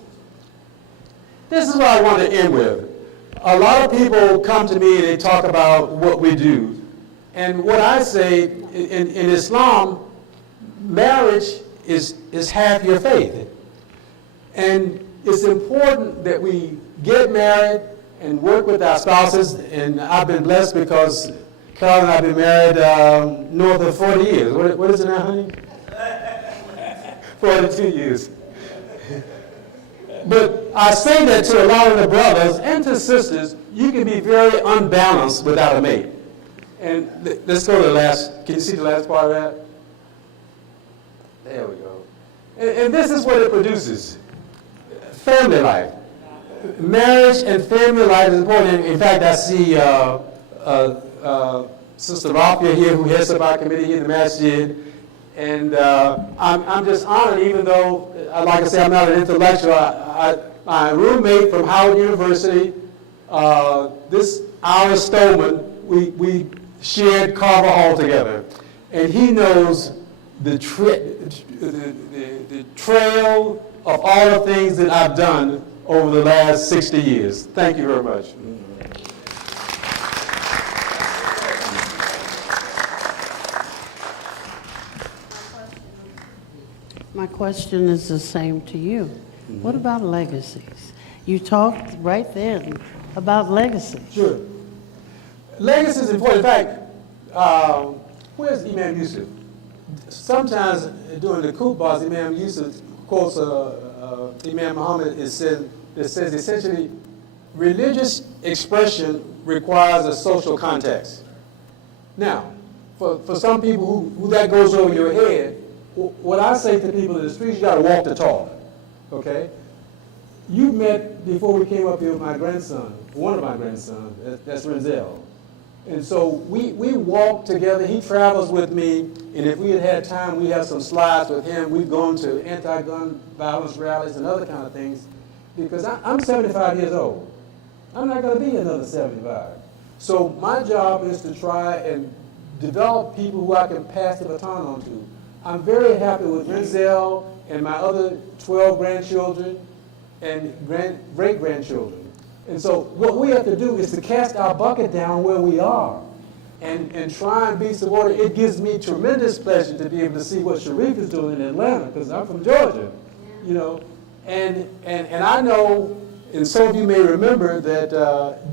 This is what I want to end with. A lot of people come to me and they talk about what we do. And what I say, in Islam, marriage is half your faith. And it's important that we get married and work with our spouses. And I've been blessed because Carol and I have been married north of 40 years. What is it now, honey? 42 years. But I say that to a lot of the brothers and to sisters, you can be very unbalanced without a mate. And let's go to the last, can you see the last part of that? There we go. And this is what it produces. Family life. Marriage and family life is important. In fact, I see Sister Rafia here, who heads up our committee here in the Masjid. And I'm just honored, even though, like I say, I'm not an intellectual. My roommate from Howard University, this Ira Stoneman, we shared Carver Hall together. And he knows the trail of all the things that I've done over the last 60 years. Thank you very much. My question is the same to you. What about legacies? You talked right then about legacies. Sure. Legacy is important. In fact, where's Imam Yusuf? Sometimes during the Kubas, Imam Yusuf quotes Imam Muhammad that says essentially, religious expression requires a social context. Now, for some people who that goes over your head, what I say to people in the streets, you got to walk the talk, okay? You met, before we came up here, with my grandson, one of my grandsons, that's Renzel. And so we walk together, he travels with me, and if we had time, we have some slides with him. We've gone to anti-gun violence rallies and other kind of things, because I'm 75 years old. I'm not gonna be another 75. So my job is to try and develop people who I can pass the baton on to. I'm very happy with Renzel and my other 12 grandchildren and great-grandchildren. And so what we have to do is to cast our bucket down where we are and try and be supportive. It gives me tremendous pleasure to be able to see what Sharif is doing in Atlanta, because I'm from Georgia, you know. And I know, and some of you may remember that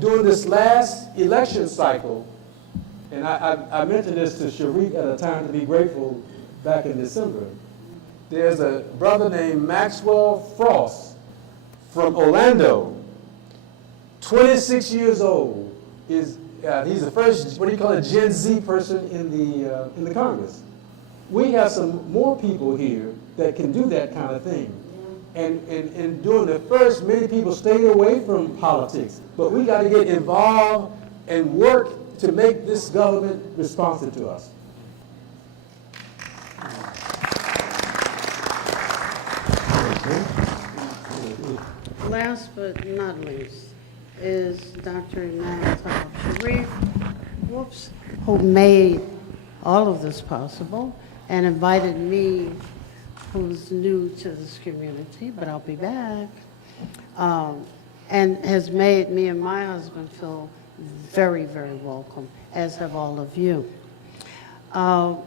during this last election cycle, and I mentioned this to Sharif at a time to be grateful back in December, there's a brother named Maxwell Frost from Orlando, 26 years old. He's the first, what do you call it, Gen Z person in the Congress. We have some more people here that can do that kind of thing. And during the first, many people stayed away from politics, but we got to get involved and work to make this government responsive to us. Last but not least is Dr. Imam Sharif, who made all of this possible and invited me, who's new to this community, but I'll be back, and has made me and my husband feel very, very welcome, as have all of you.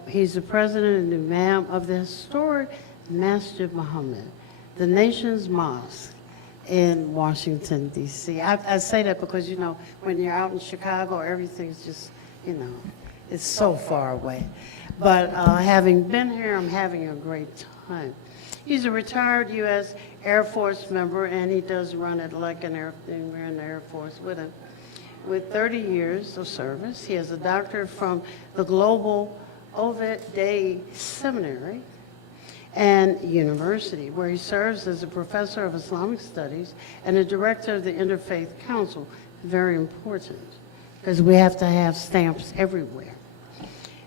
He's the president and imam of the historic Masjid Muhammad, the nation's mosque in Washington, D.C. I say that because, you know, when you're out in Chicago, everything's just, you know, it's so far away. But having been here, I'm having a great time. He's a retired U.S. Air Force member, and he does run it like an Air, and we're in the Air Force with him. With 30 years of service, he has a doctorate from the Global Ovid Day Seminary and University, where he serves as a professor of Islamic Studies and a director of the Interfaith Council. Very important, because we have to have stamps everywhere.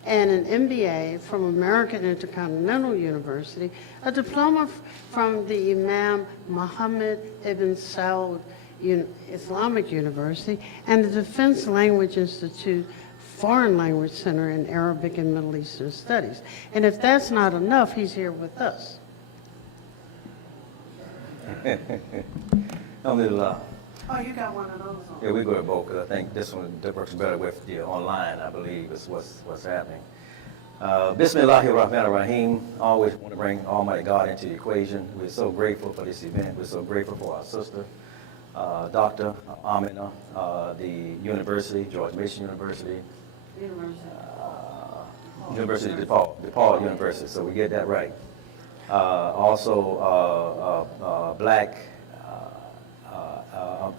And an MBA from American Intercontinental University, a diploma from the Imam Muhammad ibn Saud Islamic University, and the Defense Language Institute Foreign Language Center in Arabic and Middle Eastern Studies. And if that's not enough, he's here with us. Alhamdulillah. Oh, you got one of those on. Yeah, we go to both, because I think this one works better with the online, I believe, is what's happening. Bismillahirrahmanirrahim. Always want to bring Almighty God into the equation. We're so grateful for this event. We're so grateful for our sister, Dr. Amina, the university, George Mason University. University DePaul University, so we get that right. Also, black,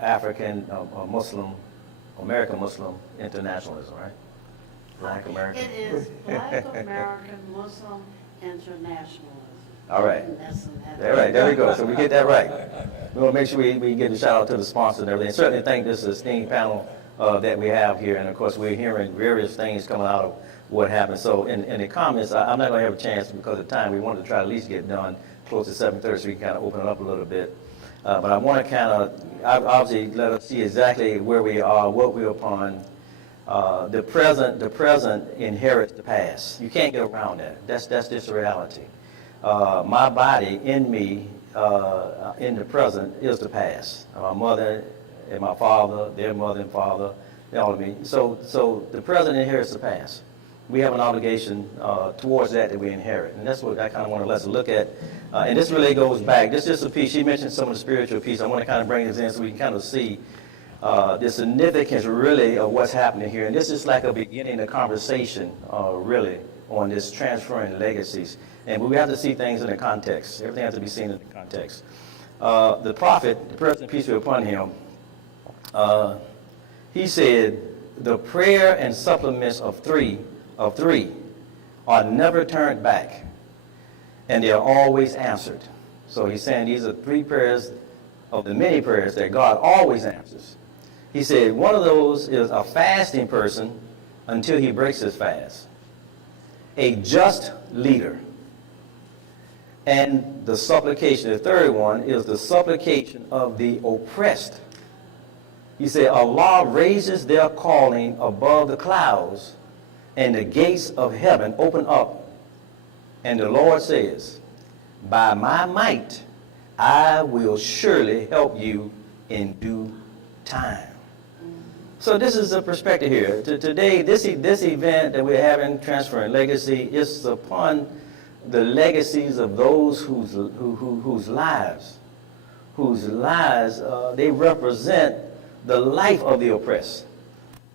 African, Muslim, American Muslim internationalism, right? Black American. It is Black American Muslim Internationalism. All right. There we go. So we get that right. We want to make sure we give a shout out to the sponsors and everything. Certainly thank this esteemed panel that we have here. And of course, we're hearing various things coming out what happened. So in the comments, I'm not going to have a chance because of time. We wanted to try to at least get done close to 7:30 so we can kind of open it up a little bit. But I want to kind of, obviously, let us see exactly where we are, what we're upon. The present inherits the past. You can't get around that. That's just the reality. My body in me, in the present, is the past. My mother and my father, their mother and father, all of me. So the present inherits the past. We have an obligation towards that we inherit. And that's what I kind of want to let's look at. And this really goes back. This is just a piece. She mentioned some of the spiritual piece. I want to kind of bring this in so we can kind of see the significance really of what's happening here. And this is like a beginning of conversation really on this transferring legacies. And we have to see things in the context. Everything has to be seen in the context. The prophet, the present peace be upon him, he said, the prayer and supplements of three are never turned back, and they are always answered. So he's saying these are 3 prayers of the many prayers that God always answers. He said one of those is a fasting person until he breaks his fast, a just leader, and the supplication. The third one is the supplication of the oppressed. He said Allah raises their calling above the clouds, and the gates of heaven open up, and the Lord says, by my might, I will surely help you in due time. So this is the perspective here. Today, this event that we're having, Transferring Legacy, is upon the legacies of those whose lives, they represent the life of the oppressed.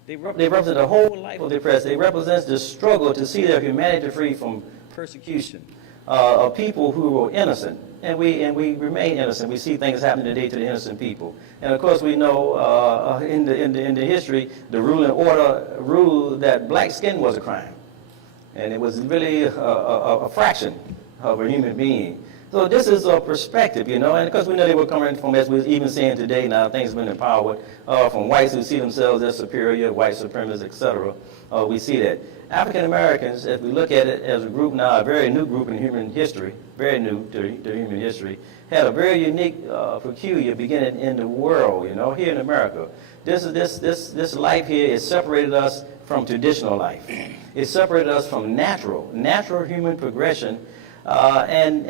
They represent the whole life of the oppressed. They represent the struggle to see their humanity free from persecution of people who were innocent. And we remain innocent. We see things happening today to the innocent people. And of course we know in the history, the ruling order ruled that black skin was a crime. And it was really a fraction of a human being. So this is a perspective, you know, and because we know they were coming from, as we're even seeing today now, things have been empowered from whites who see themselves as superior, white supremacists, etc. We see that. African Americans, if we look at it as a group now, a very new group in human history, very new to human history, had a very unique, peculiar beginning in the world, you know, here in America. This life here has separated us from traditional life. It separated us from natural human progression. And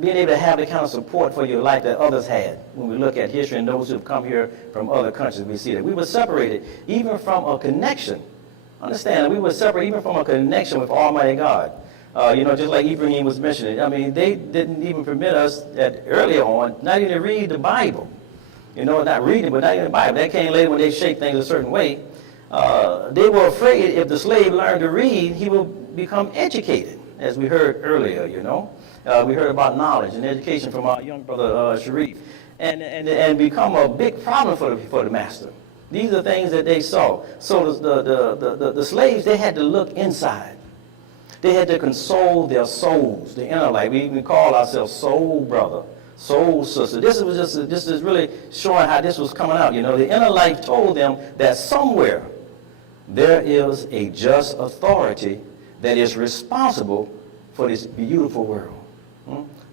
being able to have the kind of support for your life that others had. When we look at history and those who have come here from other countries, we see that we were separated even from a connection. Understand, we were separated even from a connection with Almighty God. You know, just like Ibrahim was mentioning. I mean, they didn't even permit us that earlier on, not even to read the Bible. You know, not reading, but not even the Bible. That came later when they shaped things a certain way. They were afraid if the slave learned to read, he would become educated. As we heard earlier, you know. We heard about knowledge and education from our young brother Sharif. And become a big problem for the master. These are things that they saw. So the slaves, they had to look inside. They had to console their souls, the inner life. We even call ourselves soul brother, soul sister. This is really showing how this was coming out. You know, the inner life told them that somewhere there is a just authority that is responsible for this beautiful world.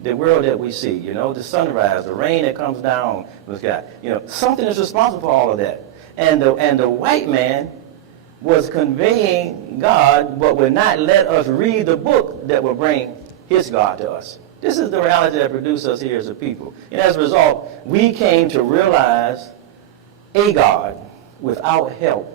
The world that we see, you know, the sunrise, the rain that comes down from the sky. You know, something is responsible for all of that. And the white man was conveying God, but would not let us read the book that will bring his God to us. This is the reality that produced us here as a people. And as a result, we came to realize a God without help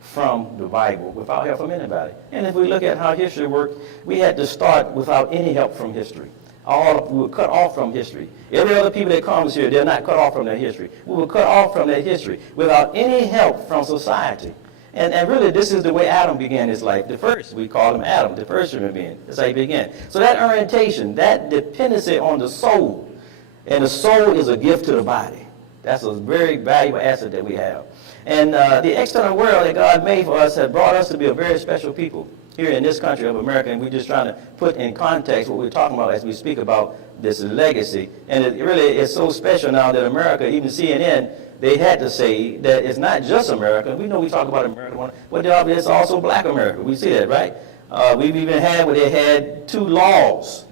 from the Bible, without help from anybody. And if we look at how history worked, we had to start without any help from history. We were cut off from history. Every other people that comes here, they're not cut off from their history. We were cut off from their history without any help from society. And really, this is the way Adam began his life. The first, we call him Adam, the first human being. That's how he began. So that orientation, that dependency on the soul, and the soul is a gift to the body. That's a very valuable asset that we have. And the external world that God made for us has brought us to be a very special people. here in this country of America, and we're just trying to put in context what we're talking about as we speak about this legacy. And it really is so special now that America, even CNN, they had to say that it's not just America. We know we talk about America, but it's also Black America. We see that, right? We've even had where they had two laws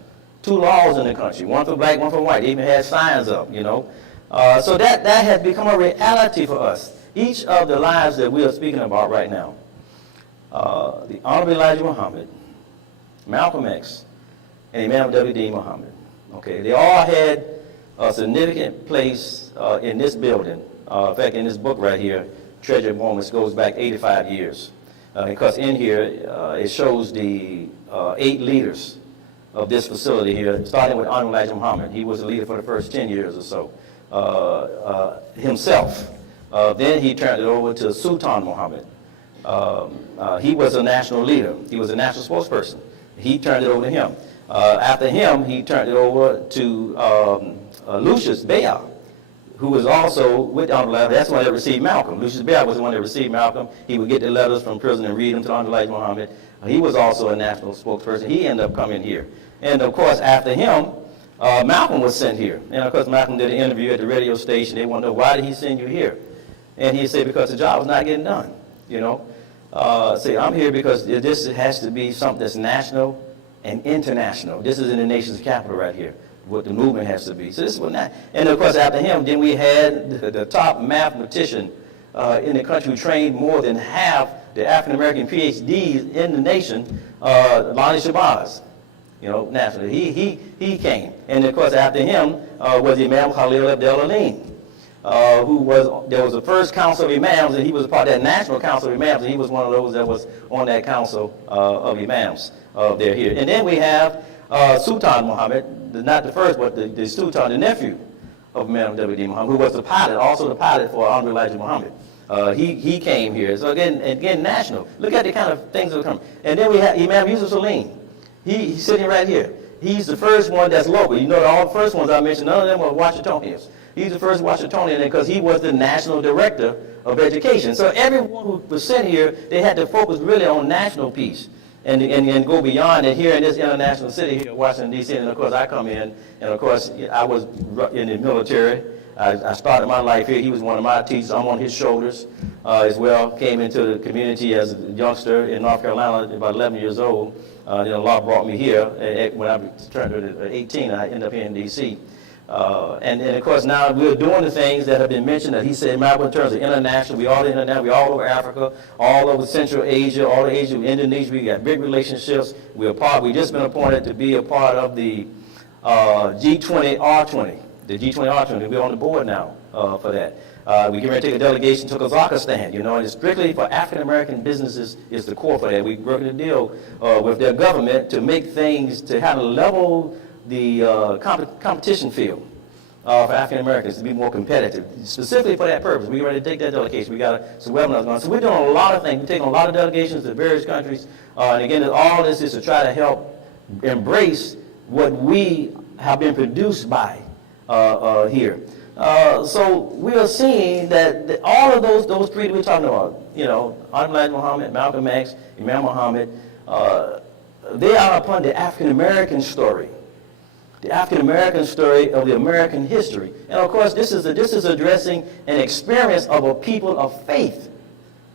in the country, one for black, one for white. They even had signs up, you know. So that has become a reality for us. Each of the lives that we are speaking about right now, the Honorable Elijah Muhammad, Malcolm X, and Imam W.D. Muhammad, okay, they all had a significant place in this building. In fact, in this book right here, Treasured Moments, goes back 85 years. Because in here, it shows the 8 leaders of this facility here, starting with Honorable Elijah Muhammad. He was the leader for the first 10 years or so, himself. Then he turned it over to Sultan Muhammad. He was a national leader. He was a national spokesperson. He turned it over to him. After him, he turned it over to Lucius Bayard, who was also with Honorable Elijah. That's the one that received Malcolm. Lucius Bayard was the one that received Malcolm. He would get the letters from prison and read them to Honorable Elijah Muhammad. He was also a national spokesperson. He ended up coming here. And of course, after him, Malcolm was sent here. And of course, Malcolm did an interview at the radio station. They want to know, why did he send you here? And he said, because the job was not getting done, you know. Say, I'm here because this has to be something that's national and international. This is in the nation's capital right here, what the movement has to be. So this was not. And of course, after him, then we had the top mathematician in the country who trained more than half the African-American PhDs in the nation, Lonnie Shabazz, you know, nationally. He came. And of course, after him was Imam Khalil Abdel Alim, there was the first council of imams, and he was a part of that national council of imams, and he was one of those that was on that council of imams there here. And then we have Sultan Muhammad, not the first, but the Sultan, the nephew of Imam W.D. Muhammad, who was the pilot, also the pilot for Honorable Elijah Muhammad. He came here. So again, national. Look at the kind of things that are coming. And then we have Imam Yusuf Salim. He's sitting right here. He's the first one that's local. You know, all the first ones I mentioned, none of them were Washingtonians. He's the first Washingtonian because he was the national director of education. So everyone who was sent here, they had to focus really on national peace and go beyond it here in this international city here in Washington, D.C. And of course, I come in, and of course, I was in the military. I started my life here. He was one of my teachers. I'm on his shoulders as well. Came into the community as a youngster in North Carolina, about 11 years old. Allah brought me here when I turned 18. I ended up here in D.C. And of course, now we're doing the things that have been mentioned that he said, in terms of international, we all international, we all over Africa, all over Central Asia, all over Asia, Indonesia. We got big relationships. We just been appointed to be a part of the G20R20. The G20R20, we're on the board now for that. We get ready to take a delegation to Kazakhstan, you know, and it's strictly for African-American businesses is the core for that. We're working to deal with their government to make things, to have a level the competition field for African-Americans to be more competitive, specifically for that purpose. We're ready to take that delegation. We got some webinars going. So we're doing a lot of things. We're taking a lot of delegations to various countries. And again, all this is to try to help embrace what we have been produced by here. So we are seeing that all of those three that we're talking about, you know, Elijah Muhammad, Malcolm X, Imam Muhammad, they are upon the African-American story. The African-American story of the American history. And of course, this is addressing an experience of a people of faith.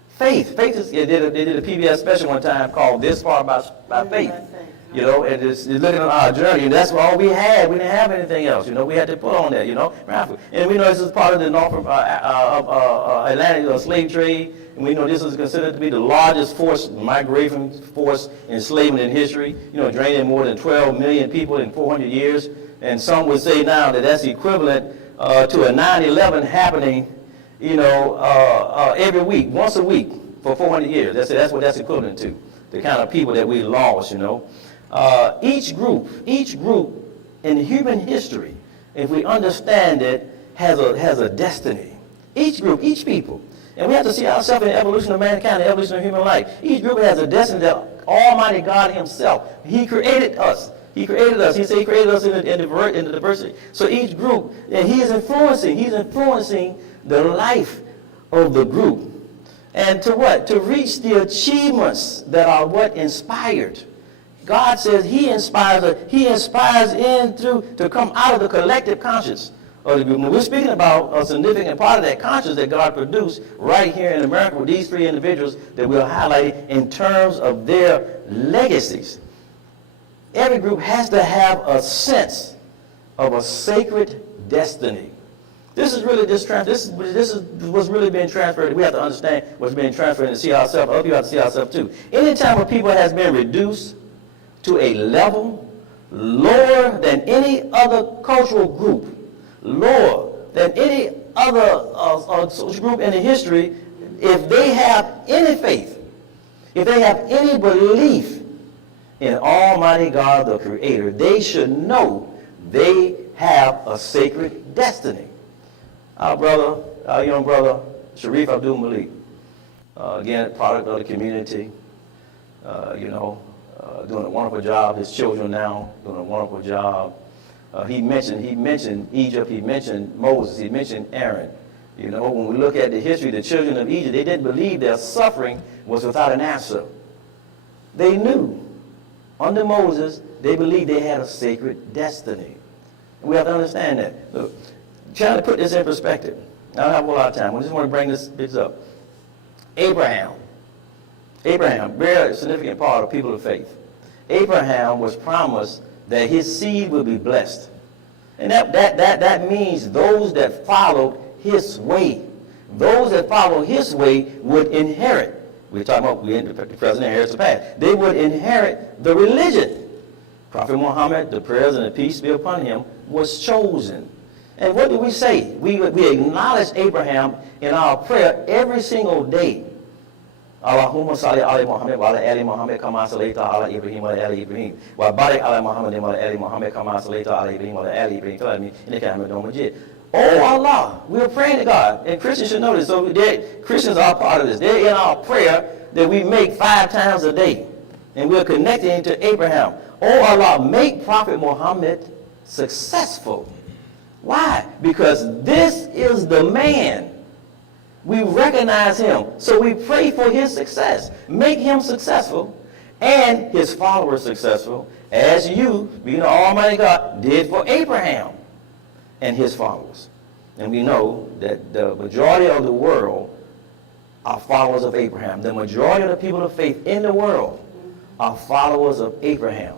Faith is, they did a PBS special one time called This Far by Faith. You know, and it's looking at our journey, and that's all we had. We didn't have anything else, you know. We had to put on that, you know. And we know this is part of the North Atlantic slave trade, and we know this is considered to be the largest migration force enslavement in history, you know, draining more than 12 million people in 400 years. And some would say now that that's equivalent to a 9/11 happening, you know, every week, once a week for 400 years. That's what that's equivalent to, the kind of people that we lost, you know. Each group in human history, if we understand it, has a destiny. Each group, each people. And we have to see ourselves in the evolution of mankind, the evolution of human life. Each group has a destiny that Almighty God himself, he created us. He created us. He said he created us in the diversity. So each group, and he's influencing the life of the group. And to what? To reach the achievements that are what? Inspired. God says he inspires in through to come out of the collective conscience. We're speaking about a significant part of that conscience that God produced right here in America with these three individuals that we'll highlight in terms of their legacies. Every group has to have a sense of a sacred destiny. This is what's really being transferred. We have to understand what's being transferred and see ourselves. Other people have to see ourselves too. Anytime a people has been reduced to a level lower than any other cultural group, lower than any other social group in the history, if they have any faith, if they have any belief in Almighty God the Creator, they should know they have a sacred destiny. Our young brother, Sharif Abdul Malik, again, product of the community, doing a wonderful job. His children now doing a wonderful job. He mentioned Egypt, he mentioned Moses, he mentioned Aaron. When we look at the history, the children of Egypt, they didn't believe their suffering was without an answer. They knew. Under Moses, they believed they had a sacred destiny. And we have to understand that. Look, trying to put this in perspective. I don't have a lot of time. I just want to bring this up. Abraham, very significant part of people of faith. Abraham was promised that his seed would be blessed. And that means those that followed his way. Those that followed his way would inherit. We're talking about the president inherits the path. They would inherit the religion. Prophet Muhammad, the prayers and the peace be upon him, was chosen. And what do we say? We acknowledge Abraham in our prayer every single day. Allahumma salli ala Muhammad wa ala ali Muhammad kama sallaita ala Ibrahim wa ala ali Ibrahim. Wa barik ala Muhammad wa ala ali Muhammad kama sallaita ala Ibrahim wa ala ali Ibrahim. Oh Allah, we're praying to God. And Christians should know this. So Christians are part of this. They're in our prayer that we make 5 times a day. And we're connecting to Abraham. Oh Allah, make Prophet Muhammad successful. Why? Because this is the man. We recognize him. So we pray for his success. Make him successful and his followers successful, as you, being the Almighty God, did for Abraham and his followers. And we know that the majority of the world are followers of Abraham. The majority of the people of faith in the world are followers of Abraham.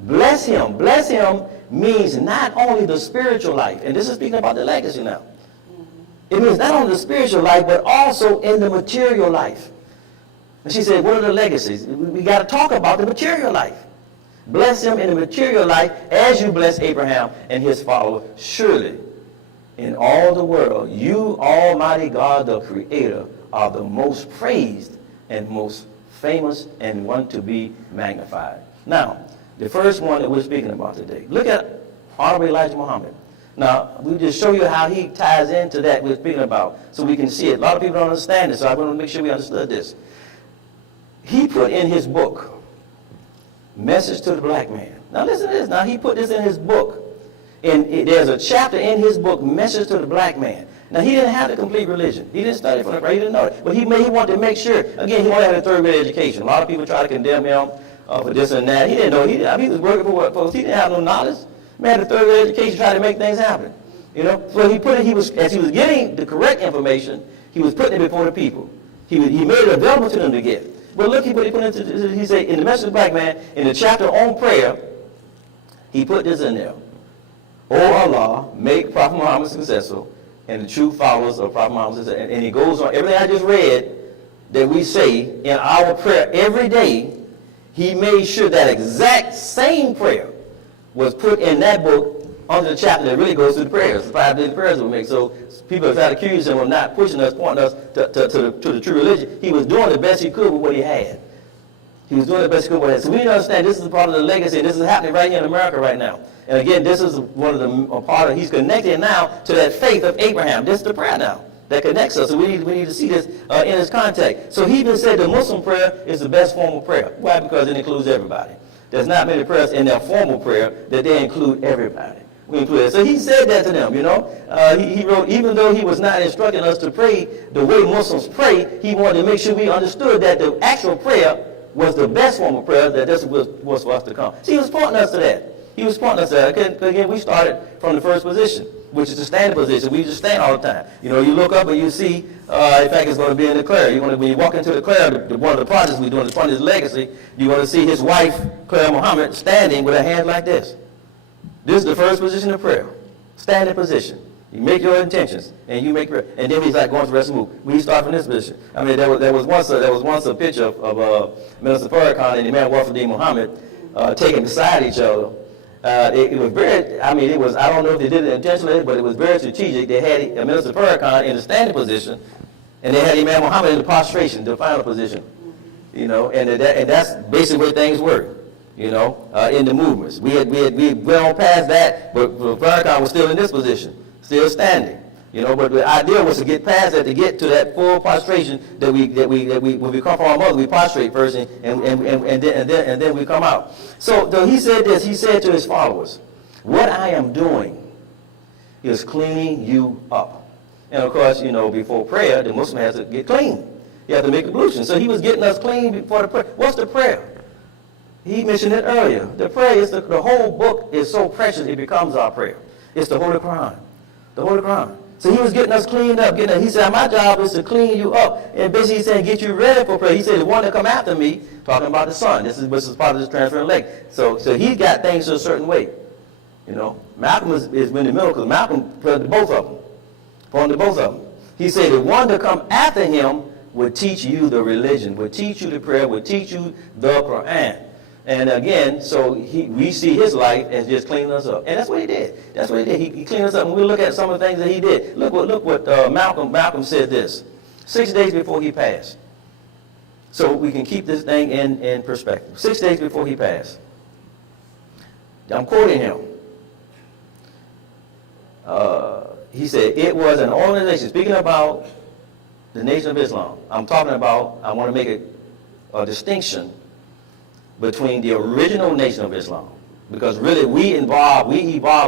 Bless him. Bless him means not only the spiritual life, and this is speaking about the legacy now. It means not only the spiritual life, but also in the material life. And she said, what are the legacies? We got to talk about the material life. Bless him in the material life as you bless Abraham and his followers. Surely, in all the world, you, Almighty God, the Creator, are the most praised and most famous and one to be magnified. Now, the first one that we're speaking about today. Look at Honorable Elijah Muhammad. Now, we'll just show you how he ties into that we're speaking about so we can see it. A lot of people don't understand this, so I want to make sure we understood this. He put in his book, Message to the Black Man. Now listen to this. Now he put this in his book. And there's a chapter in his book, Message to the Black Man. Now he didn't have the complete religion. He didn't study for it, he didn't know it. But he wanted to make sure, again, he only had a 3rd grade education. A lot of people try to condemn him for this and that. He didn't know. He was working for what folks. He didn't have no knowledge. Man, the 3rd grade education trying to make things happen. So he put it, as he was getting the correct information, he was putting it before the people. He made it available to them to get. But look, he put into, he said, in the Message of the Black Man, in the chapter on prayer, he put this in there. Oh Allah, make Prophet Muhammad successful and the true followers of Prophet Muhammad successful. And he goes on, everything I just read that we say in our prayer every day, he made sure that exact same prayer was put in that book under the chapter that really goes through the prayers, the 5 daily prayers we make. So people have tried to accuse him of not pushing us, pointing us to the true religion. He was doing the best he could with what he had. He was doing the best he could with what he had. So we need to understand this is part of the legacy, and this is happening right here in America right now. And again, this is one of the part of, he's connected now to that faith of Abraham. This is the prayer now that connects us. So we need to see this in its context. So he even said the Muslim prayer is the best form of prayer. Why? Because it includes everybody. There's not many prayers in their formal prayer that they include everybody. we included. So he said that to them, you know. He wrote, even though he was not instructing us to pray the way Muslims pray, he wanted to make sure we understood that the actual prayer was the best form of prayer, that this was for us to come. See, he was pointing us to that. He was pointing us to that. Again, we started from the first position, which is the standing position. We just stand all the time. You know, you look up and you see, in fact, it's going to be in the Clare. When you walk into the Clare, one of the projects we're doing in front of his legacy, you're going to see his wife, Claire Muhammad, standing with her hands like this. This is the first position of prayer, standing position. You make your intentions, and you make prayer. And then he's like going to the rest of the move. We start from this position. I mean, there was once a picture of Minister Farrakhan and Imam Wafiddin Muhammad taken beside each other. It was very, I mean, I don't know if they did it intentionally, but it was very strategic. They had Minister Farrakhan in the standing position, and they had Imam Muhammad in the prostration, the final position. You know, and that's basically where things work. You know, in the movements. We went on past that, but Farrakhan was still in this position, still standing. You know, but the idea was to get past that, to get to that full prostration that we when we come from our mother, we prostrate first, and then we come out. So he said this. He said to his followers, "What I am doing is cleaning you up." And of course, you know, before prayer, the Muslim has to get clean. You have to make ablution. So he was getting us clean before the prayer. What's the prayer? He mentioned it earlier. The prayer is the whole book is so precious it becomes our prayer. It's the Holy Quran. The Holy Quran. So he was getting us cleaned up. He said, my job is to clean you up. And basically he's saying, get you ready for prayer. He said, the one that come after me, talking about the son. This is part of this transferring leg. So he got things a certain way. You know, Malcolm is in the middle because Malcolm pointed to both of them. Pointed to both of them. He said, the one to come after him would teach you the religion, would teach you the prayer, would teach you the Quran. And again, so we see his life as just cleaning us up. And that's what he did. That's what he did. He cleaned us up. And we look at some of the things that he did. Look what Malcolm said this, 6 days before he passed. So we can keep this thing in perspective. 6 days before he passed. I'm quoting him. He said, it was an organization, speaking about the Nation of Islam. I want to make a distinction between the original Nation of Islam, because really we evolved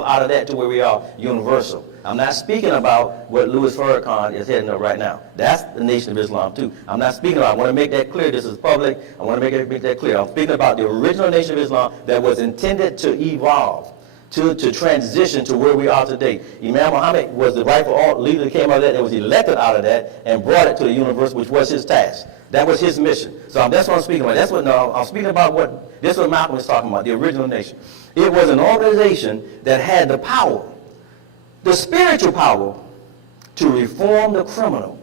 out of that to where we are universal. I'm not speaking about what Louis Farrakhan is heading up right now. That's the Nation of Islam too. I'm not speaking about, I want to make that clear, this is public, I want to make that clear. I'm speaking about the original Nation of Islam that was intended to evolve, to transition to where we are today. Imam Muhammad was the rightful leader that came out of that was elected out of that and brought it to the universe, which was his task. That was his mission. So that's what I'm speaking about. I'm speaking about this is what Malcolm is talking about, the original nation. It was an organization that had the power, the spiritual power, to reform the criminal.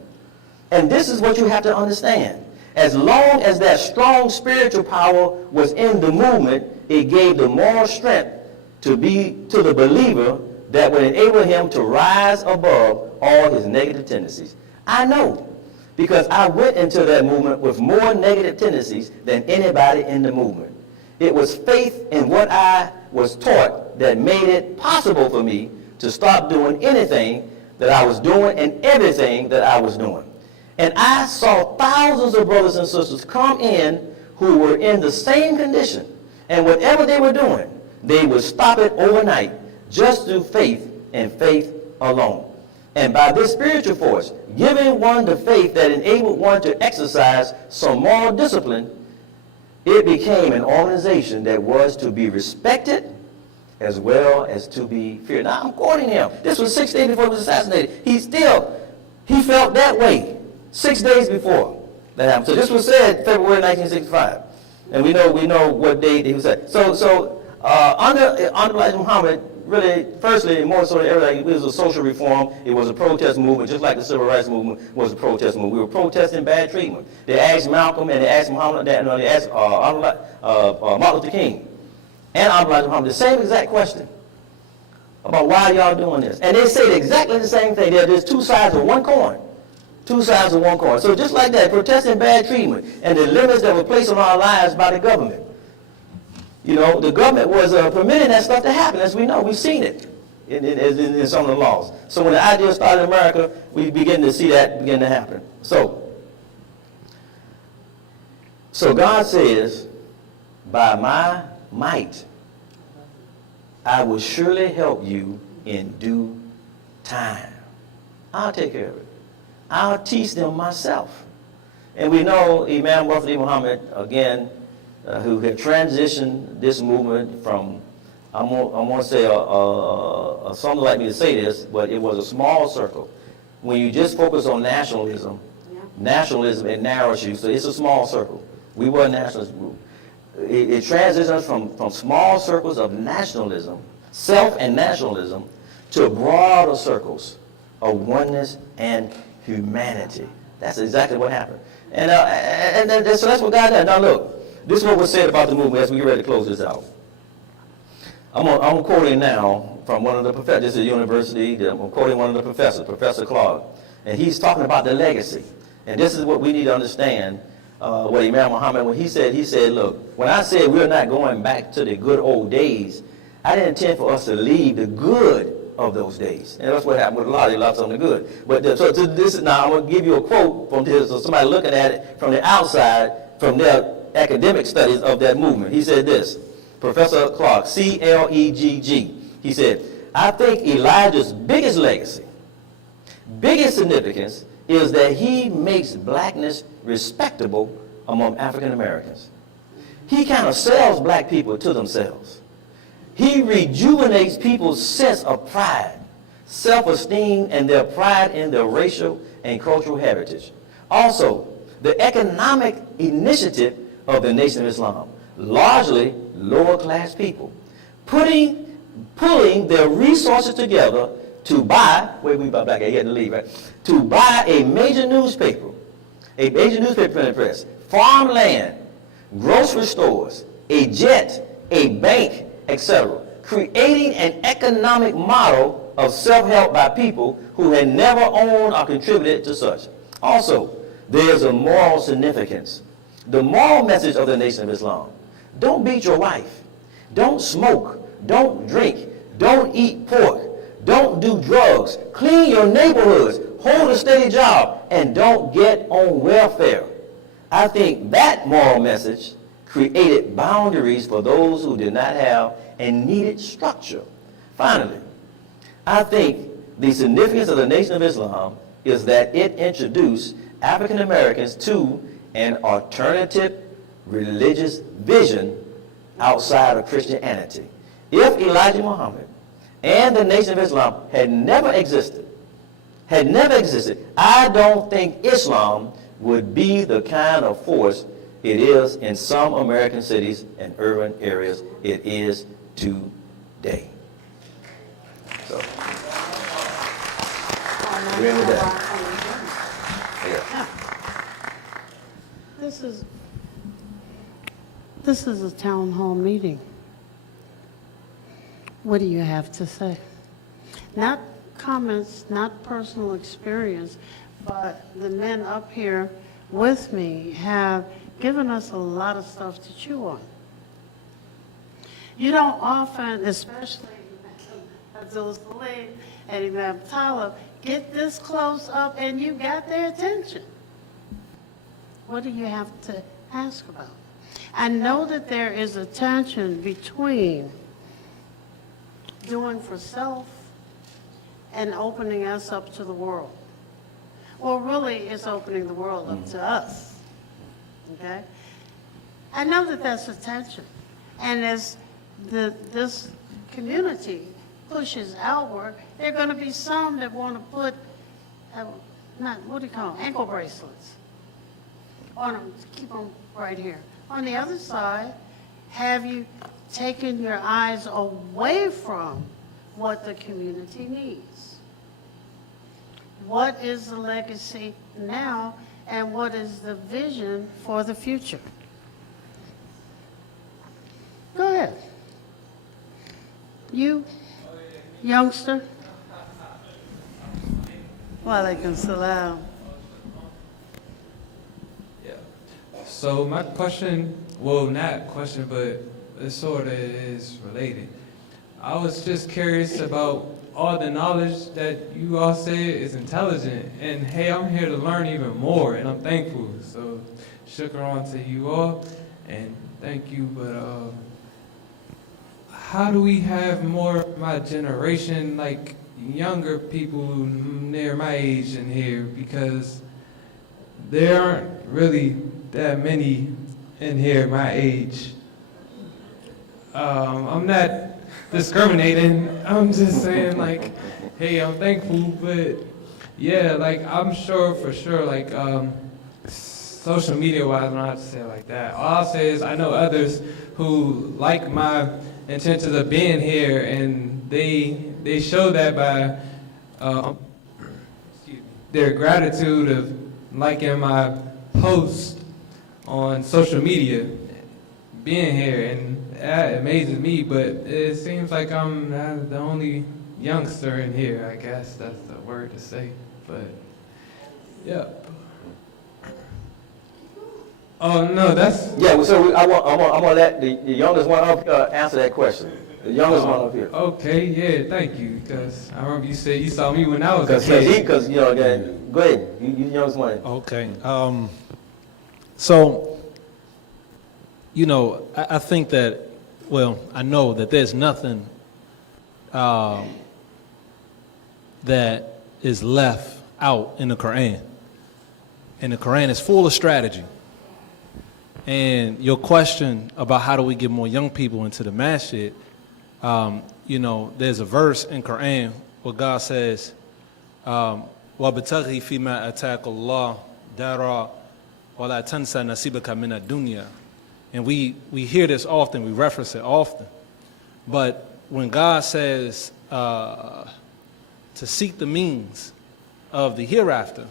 And this is what you have to understand. As long as that strong spiritual power was in the movement, it gave the moral strength to the believer that would enable him to rise above all his negative tendencies. I know, because I went into that movement with more negative tendencies than anybody in the movement. It was faith in what I was taught that made it possible for me to stop doing anything that I was doing and everything that I was doing. And I saw thousands of brothers and sisters come in who were in the same condition. And whatever they were doing, they would stop it overnight just through faith and faith alone. And by this spiritual force, giving one the faith that enabled one to exercise some moral discipline, it became an organization that was to be respected as well as to be feared. Now, I'm quoting him. This was 6 days before he was assassinated. He felt that way 6 days before that happened. So this was said February 1965. And we know what date he was said. So under Elijah Muhammad, really, firstly, more so than everything, it was a social reform. It was a protest movement, just like the civil rights movement was a protest movement. We were protesting bad treatment. They asked Malcolm and they asked Muhammad, they asked Martin Luther King and Elijah Muhammad the same exact question about why y'all doing this. And they said exactly the same thing. There's two sides of one coin. Two sides of one coin. So just like that, protesting bad treatment and the limits that were placed on our lives by the government. You know, the government was permitting that stuff to happen, as we know. We've seen it in some of the laws. So when the idea started in America, we begin to see that begin to happen. So God says, by my might, I will surely help you in due time. I'll take care of it. I'll teach them myself. And we know Imam Wafdi Muhammad, again, who had transitioned this movement from, I'm going to say, something like me to say this, but it was a small circle. When you just focus on nationalism, nationalism it narrows you, so it's a small circle. We were a nationalist group. It transitions from small circles of nationalism, self and nationalism, to broader circles of oneness and humanity. That's exactly what happened. So that's what God did. Now look, this is what was said about the movement as we get ready to close this out. I'm quoting now from one of the professors. This is a university. I'm quoting one of the professors, Professor Clark. And he's talking about the legacy. And this is what we need to understand, what Imam Muhammad, when he said, look, when I said we're not going back to the good old days, I didn't intend for us to leave the good of those days. And that's what happened with a lot. They lost some of the good. But now I'm going to give you a quote from this, so somebody looking at it from the outside, from their academic studies of that movement. He said this, Professor Clark, C-L-E-G-G. He said, I think Elijah's biggest legacy, biggest significance, is that he makes blackness respectable among African Americans. He kind of sells black people to themselves. He rejuvenates people's sense of pride, self-esteem, and their pride in their racial and cultural heritage. Also, the economic initiative of the Nation of Islam, largely lower-class people, pulling their resources together to buy, to buy a major newspaper printing press, farmland, grocery stores, a jet, a bank, etc., creating an economic model of self-help by people who had never owned or contributed to such. Also, there's a moral significance. The moral message of the Nation of Islam: don't beat your wife, don't smoke, don't drink, don't eat pork, don't do drugs, clean your neighborhoods, hold a steady job, and don't get on welfare. I think that moral message created boundaries for those who did not have and needed structure. Finally, I think the significance of the Nation of Islam is that it introduced African Americans to an alternative religious vision outside of Christianity. If Elijah Muhammad and the Nation of Islam had never existed, I don't think Islam would be the kind of force it is in some American cities and urban areas it is today. So, we're in with that. Yeah. This is a town hall meeting. What do you have to say? Not comments, not personal experience, but the men up here with me have given us a lot of stuff to chew on. You don't often, especially Abdul Salim and Imam Talib, get this close up and you got their attention. What do you have to ask about? I know that there is a tension between doing for self and opening us up to the world. Well, really, it's opening the world up to us, okay? I know that that's a tension. And as this community pushes outward, there are going to be some that want to put, ankle bracelets on them, keep them right here. On the other side, have you taken your eyes away from what the community needs? What is the legacy now, and what is the vision for the future? Go ahead. You, youngster. Wa alaikum salam. So my question, well, not question, but it sort of is related. I was just curious about all the knowledge that you all say is intelligent, and hey, I'm here to learn even more, and I'm thankful. So shukran to you all, and thank you, but how do we have more of my generation, like younger people near my age in here? Because there aren't really that many in here my age. I'm not discriminating. I'm just saying, like, hey, I'm thankful, but yeah, like, I'm sure for sure, like, social media wise, I don't have to say it like that. All I'll say is I know others who like my intentions of being here, and they show that by their gratitude of liking my post on social media, being here, and that amazes me, but it seems like I'm the only youngster in here, I guess that's the word to say, but yeah. Oh, no, that's... Yeah, well, so I'm gonna let the youngest one up answer that question. The youngest one up here. Okay, yeah, thank you, because I remember you said you saw me when I was a kid. Because, you know, again, go ahead, you the youngest one. Okay. So, you know, I think that, well, I know that there's nothing that is left out in the Quran. And the Quran is full of strategy. And your question about how do we get more young people into the Masjid, you know, there's a verse in Quran where God says, وَابْتَغِي فِي مَا أَتَاكَ اللَّهُ دَارًا وَلَا تَنْسَ نَصِيبَكَ مِنَ الدُّنْيَا. And we hear this often, we reference it often. But when God says to seek the means of the hereafter,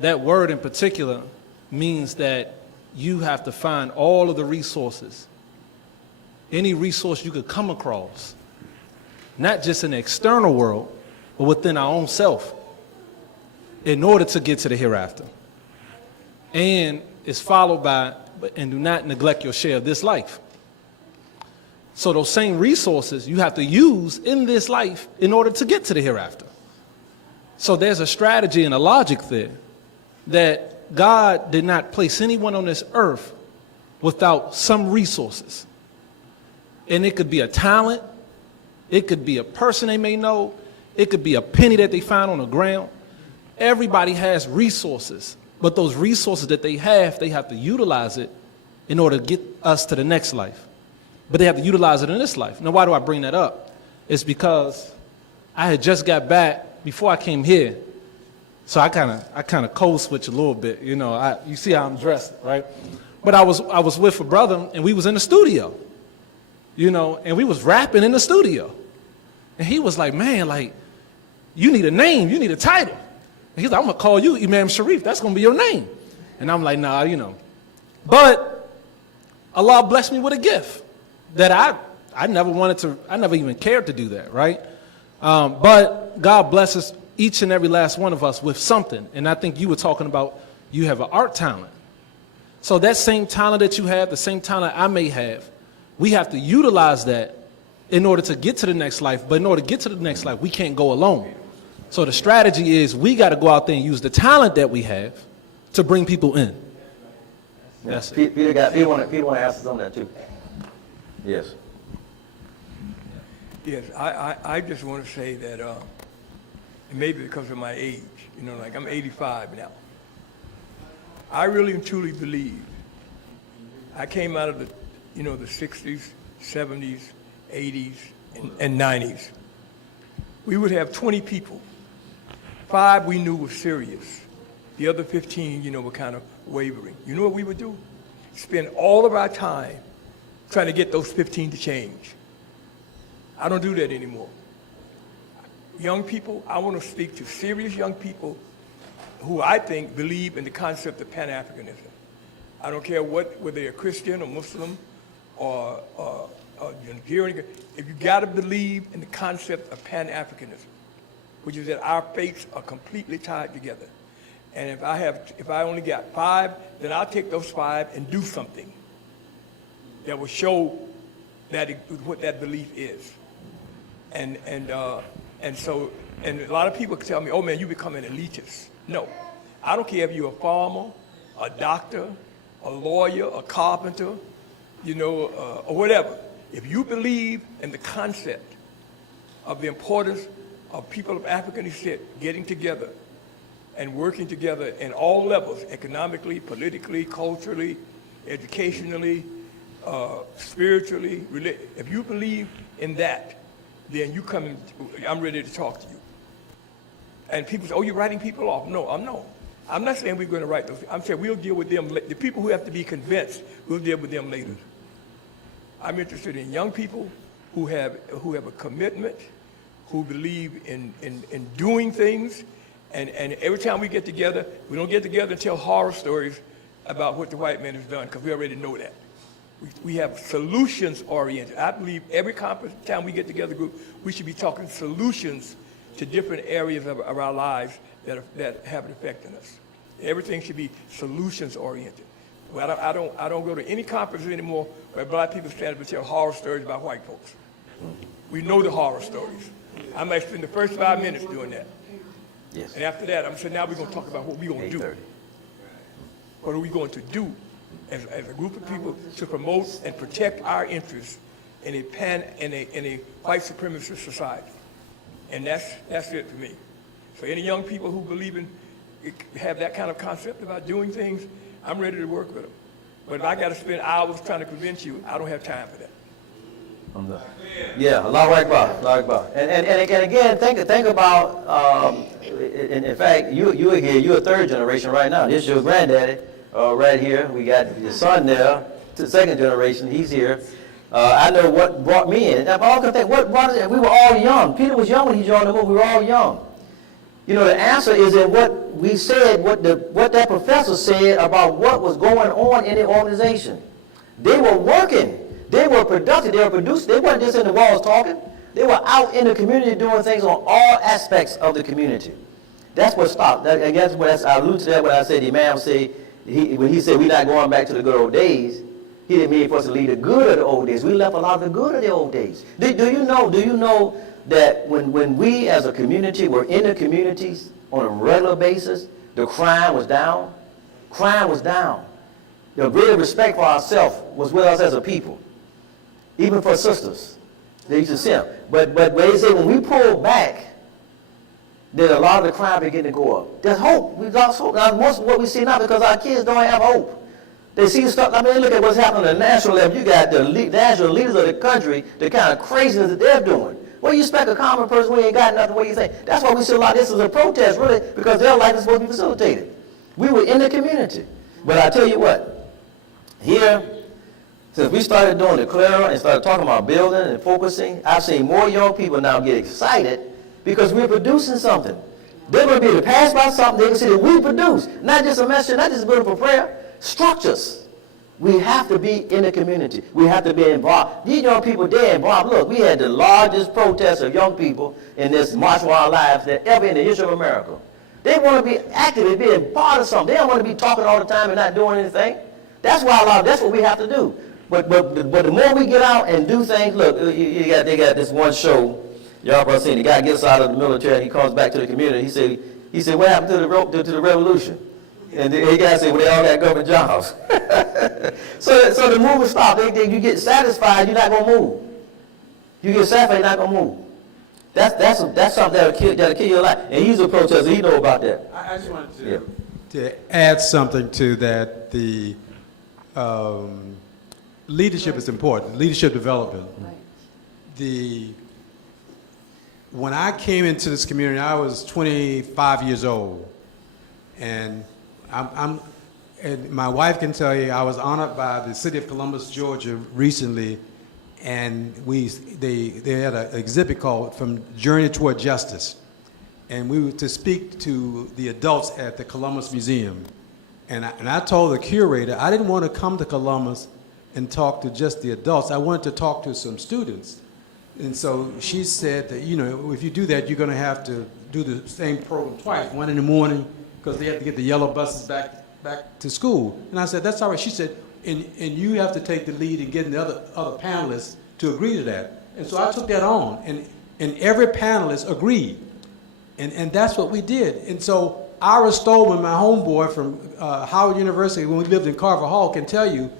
that word in particular means that you have to find all of the resources, any resource you could come across, not just in the external world, but within our own self, in order to get to the hereafter. And it's followed by, and do not neglect your share of this life. So those same resources you have to use in this life in order to get to the hereafter. So there's a strategy and a logic there that God did not place anyone on this earth without some resources. And it could be a talent, it could be a person they may know, it could be a penny that they find on the ground. Everybody has resources, but those resources that they have to utilize it in order to get us to the next life. But they have to utilize it in this life. Now, why do I bring that up? It's because I had just got back before I came here. So I kind of code switch a little bit, you know. You see how I'm dressed, right? But I was with a brother, and we was in the studio, you know, and we was rapping in the studio, and he was like, "Man, like, you need a name, you need a title." And he's like, "I'm gonna call you Imam Sharif. That's gonna be your name." And I'm like, "Nah, you know." But Allah blessed me with a gift that I never even cared to do that, right? But God blesses each and every last one of us with something. And I think you were talking about you have an art talent. So that same talent that you have, the same talent I may have, we have to utilize that in order to get to the next life. But in order to get to the next life, we can't go alone. So the strategy is we got to go out there and use the talent that we have to bring people in. That's it. Peter want to answer some of that too. Yes. Yes, I just want to say that, and maybe because of my age, you know, like I'm 85 now. I really and truly believe I came out of the, you know, the 60s, 70s, 80s, and 90s. We would have 20 people. 5 we knew were serious. The other 15, you know, were kind of wavering. You know what we would do? Spend all of our time trying to get those 15 to change. I don't do that anymore. Young people, I want to speak to serious young people who I think believe in the concept of Pan-Africanism. I don't care whether they're Christian or Muslim or Nigerian. If you got to believe in the concept of Pan-Africanism, which is that our fates are completely tied together. And if I only got 5, then I'll take those 5 and do something that will show that what that belief is. And so a lot of people tell me, "Oh man, you become an elitist." No, I don't care if you're a farmer, a doctor, a lawyer, a carpenter, you know, or whatever. If you believe in the concept of the importance of people of African descent getting together and working together in all levels, economically, politically, culturally, educationally, spiritually, if you believe in that, then you come and I'm ready to talk to you. And people say, oh, you're writing people off. No, I'm not saying we're going to write those. I'm saying we'll deal with them. The people who have to be convinced, we'll deal with them later. I'm interested in young people who have a commitment, who believe in doing things. And every time we get together, we don't get together and tell horror stories about what the white man has done, because we already know that. We have solutions oriented. I believe every conference time we get together, group, we should be talking solutions to different areas of our lives that have an effect on us. Everything should be solutions oriented. Well, I don't go to any conferences anymore where black people stand up and tell horror stories about white folks. We know the horror stories. I might spend the first 5 minutes doing that. Yes. And after that, I'm saying now we're going to talk about what we're going to do. 8:30. What are we going to do as a group of people to promote and protect our interests in a white supremacist society? And that's it for me. So any young people who believe in, have that kind of concept about doing things, I'm ready to work with them. But if I got to spend hours trying to convince you, I don't have time for that. Yeah, Allahu Akbar, Allahu Akbar. And again, think about, in fact, you're here, you're a third generation right now. This is your granddaddy right here. We got your son there, the second generation, he's here. I know what brought me in. I can think, what brought us in? We were all young. Peter was young when he joined the movement. We were all young. You know, the answer is in what we said, what that professor said about what was going on in the organization. They were working. They were productive. They were producing. They weren't just in the walls talking. They were out in the community doing things on all aspects of the community. That's what stopped. I guess I alluded to that when I said the Imam said, when he said we're not going back to the good old days, he didn't mean for us to leave the good of the old days. We left a lot of the good of the old days. Do you know that when we as a community were in the communities on a regular basis, the crime was down? Crime was down. The greater respect for ourselves was with us as a people. Even for sisters. They used to see them. But they say when we pulled back, then a lot of the crime began to go up. There's hope. We lost hope. Now, most of what we see now, because our kids don't have hope. They see stuff. I mean, look at what's happening at the national level. You got the national leaders of the country, the kind of craziness that they're doing. What do you expect a common person who ain't got nothing? What do you think? That's why we see a lot of this as a protest, really, because their life is supposed to be facilitated. We were in the community. But I tell you what, here, since we started doing the clearer and started talking about building and focusing, I've seen more young people now get excited because we're producing something. They're going to be able to pass by something. They can see that we produce. Not just a message, not just a beautiful prayer. Structures. We have to be in the community. We have to be involved. These young people, they're involved. Look, we had the largest protest of young people in this March for Our Lives that ever in the history of America. They want to be active and be a part of something. They don't want to be talking all the time and not doing anything. That's what we have to do. But the more we get out and do things, look, they got this one show, y'all probably seen, the guy gets out of the military and he comes back to the community. He said, what happened to the revolution? And the guy said, well, they all got government jobs. so the movement stopped. You get satisfied, you're not going to move. You get satisfied, you're not going to move. That's something that'll kill your life. And he's a protester, he know about that. I just wanted to add something to that. The leadership is important, leadership development. When I came into this community, I was 25 years old. And and my wife can tell you, I was honored by the city of Columbus, Georgia recently, and they had an exhibit called From Journey Toward Justice. And we were to speak to the adults at the Columbus Museum. And I told the curator, I didn't want to come to Columbus and talk to just the adults. I wanted to talk to some students. And so she said that, if you do that, you're going to have to do the same program twice, one in the morning, because they have to get the yellow buses back to school. And I said, that's all right. She said, and you have to take the lead in getting the other panelists to agree to that. And so I took that on, and every panelist agreed. And that's what we did. And so Ira Stolman, my homeboy from Howard University, when we lived in Carver Hall, can tell you,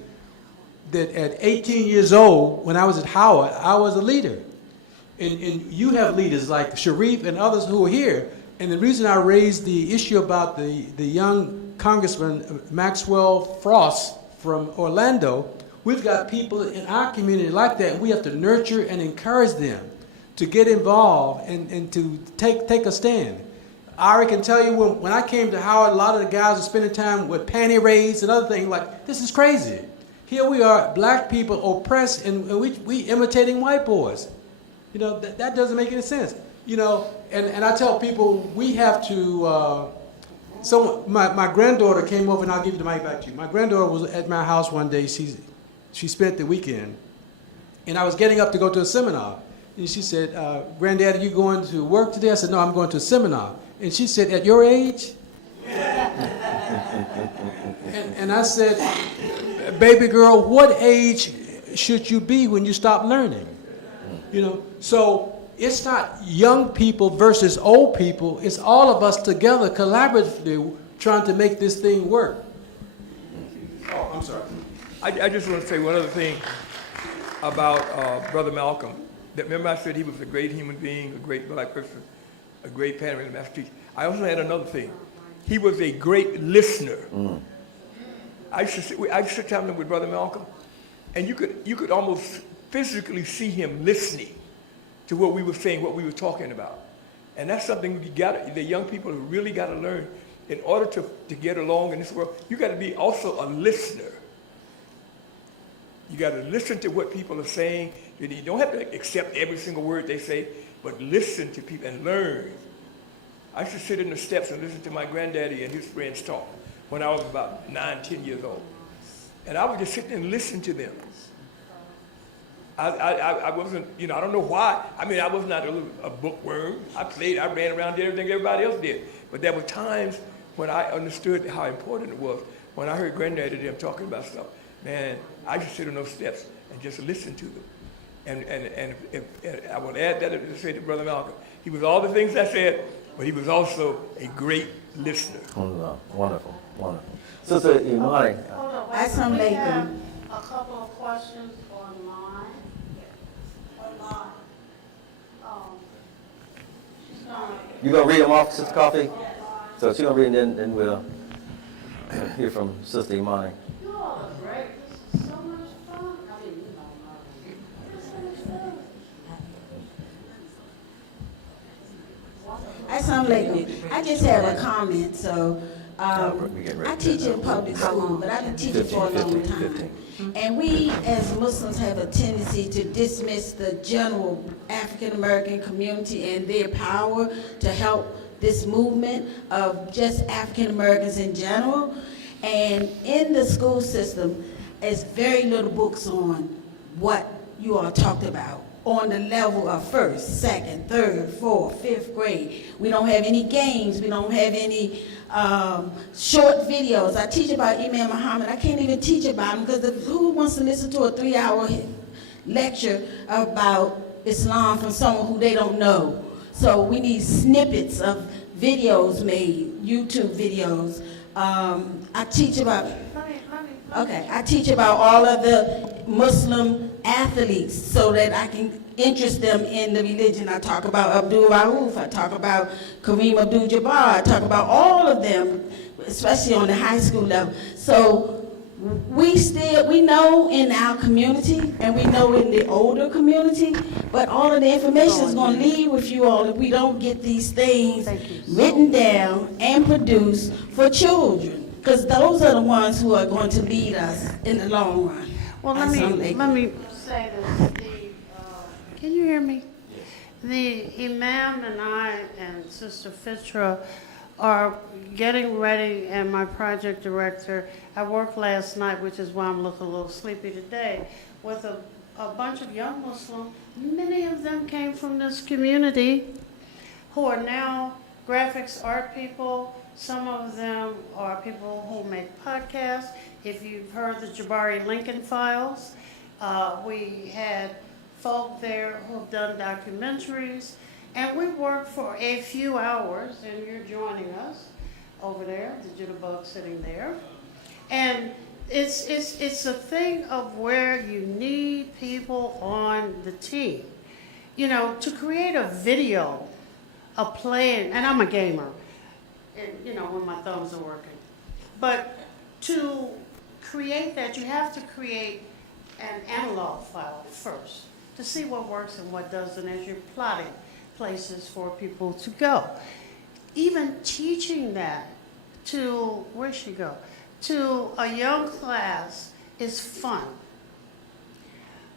that at 18 years old, when I was at Howard, I was a leader. And you have leaders like Sharif and others who are here. And the reason I raised the issue about the young Congressman Maxwell Frost from Orlando, we've got people in our community like that, and we have to nurture and encourage them to get involved and to take a stand. Ari can tell you when I came to Howard, a lot of the guys were spending time with panty raids and other things like, this is crazy. Here we are, black people oppressed, and we imitating white boys. You know, that doesn't make any sense. You know, and I tell people we have to, my granddaughter came over, and I'll give you the mic back to you. My granddaughter was at my house one day, she spent the weekend, and I was getting up to go to a seminar. And she said, Granddad, are you going to work today? I said, no, I'm going to a seminar. And she said, at your age? and I said, baby girl, what age should you be when you stop learning? You know, so it's not young people versus old people. It's all of us together collaboratively trying to make this thing work. Oh, I'm sorry. I just want to say one other thing about Brother Malcolm. Remember I said he was a great human being, a great black person, a great parent, and master teacher. I also had another thing. He was a great listener. I used to sit down with Brother Malcolm, and you could almost physically see him listening to what we were saying, what we were talking about. And that's something the young people have really got to learn. In order to get along in this world, you got to be also a listener. You got to listen to what people are saying. You don't have to accept every single word they say, but listen to people and learn. I used to sit in the steps and listen to my granddaddy and his friends talk when I was about 9, 10 years old. And I would just sit there and listen to them. I wasn't, I don't know why. I mean, I was not a bookworm. I ran around, did everything everybody else did. But there were times when I understood how important it was. When I heard Granddaddy and them talking about stuff, man, I just sit on those steps and just listen to them. And I will add that to say to Brother Malcolm, he was all the things I said, but he was also a great listener. Oh, wonderful, wonderful. Sister Imani. Assalamu alaikum. A couple of questions online. She's gonna. You gonna read them off, Sister Coffee? So she's gonna read them, and then we'll hear from Sister Imani. You all are great. This is so much fun. I mean, Assalamu alaikum. I just have a comment. So I teach in public school, but I've been teaching for a long time. And we as Muslims have a tendency to dismiss the general African American community and their power to help this movement of just African Americans in general. And in the school system, there's very little books on what you all talked about on the level of first, second, third, fourth, fifth grade. We don't have any games. We don't have any short videos. I teach about Imam Muhammad. I can't even teach about him because who wants to listen to a 3-hour lecture about Islam from someone who they don't know? So we need snippets of videos made, YouTube videos. I teach about all of the Muslim athletes so that I can interest them in the religion. I talk about Abdul Rauf, I talk about Kareem Abdul-Jabbar, I talk about all of them, especially on the high school level. So we know in our community, and we know in the older community, but all of the information is going to leave with you all if we don't get these things written down and produced for children, because those are the ones who are going to lead us in the long run. Well, let me say this. Can you hear me? Yes. The Imam and I and Sister Fitra are getting ready, and my project director, I worked last night, which is why I'm looking a little sleepy today, with a bunch of young Muslims. Many of them came from this community who are now graphics art people. Some of them are people who make podcasts. If you've heard the Jabari Lincoln Files, we had folk there who have done documentaries, and we worked for a few hours, and you're joining us over there, the jitterbug sitting there. And it's a thing of where you need people on the team. You know, to create a video of playing, and I'm a gamer, and you know, when my thumbs are working. But to create that, you have to create an analog file first to see what works and what doesn't as you're plotting places for people to go. Even teaching that to, where'd she go? To a young class is fun.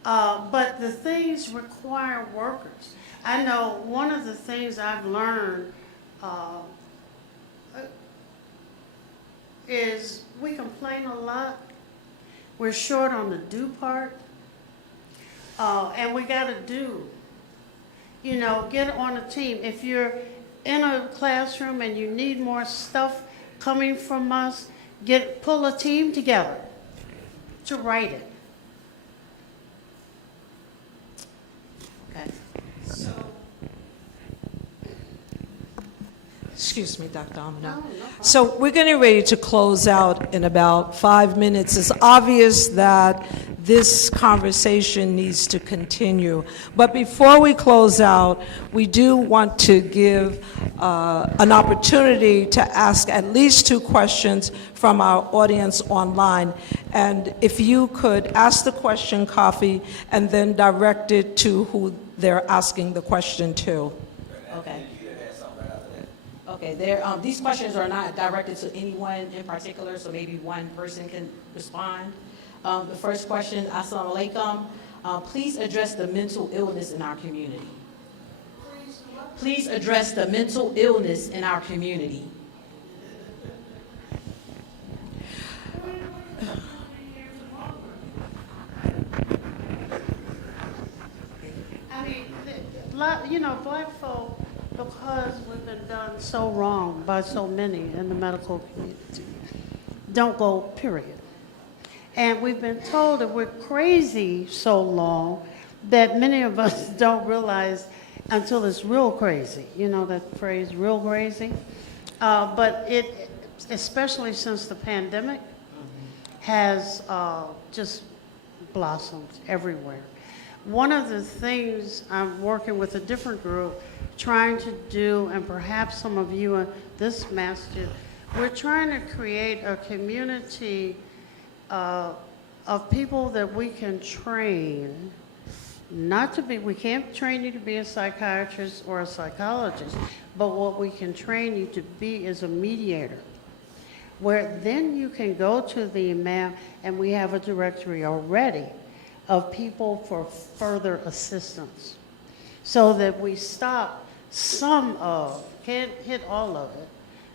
But the things require workers. I know one of the things I've learned is we complain a lot. We're short on the do part. And we got to do. You know, get on a team. If you're in a classroom and you need more stuff coming from us, pull a team together to write it. Okay. Excuse me, Dr. Amina. So we're getting ready to close out in about 5 minutes. It's obvious that this conversation needs to continue. But before we close out, we do want to give an opportunity to ask at least 2 questions from our audience online. And if you could ask the question, Kofi, and then direct it to who they're asking the question to. Okay. Okay, these questions are not directed to anyone in particular, so maybe one person can respond. The first question, Assalamu alaikum. Please address the mental illness in our community. Please address the mental illness in our community. I mean, you know, black folk, because we've been done so wrong by so many in the medical community, don't go, period. And we've been told that we're crazy so long that many of us don't realize until it's real crazy. You know that phrase, real crazy? But it, especially since the pandemic, has just blossomed everywhere. One of the things I'm working with a different group, trying to do, and perhaps some of you in this Masjid, we're trying to create a community of people that we can train, not to be, we can't train you to be a psychiatrist or a psychologist, but what we can train you to be is a mediator, where then you can go to the imam, and we have a directory already of people for further assistance, so that we stop some of, can't hit all of it,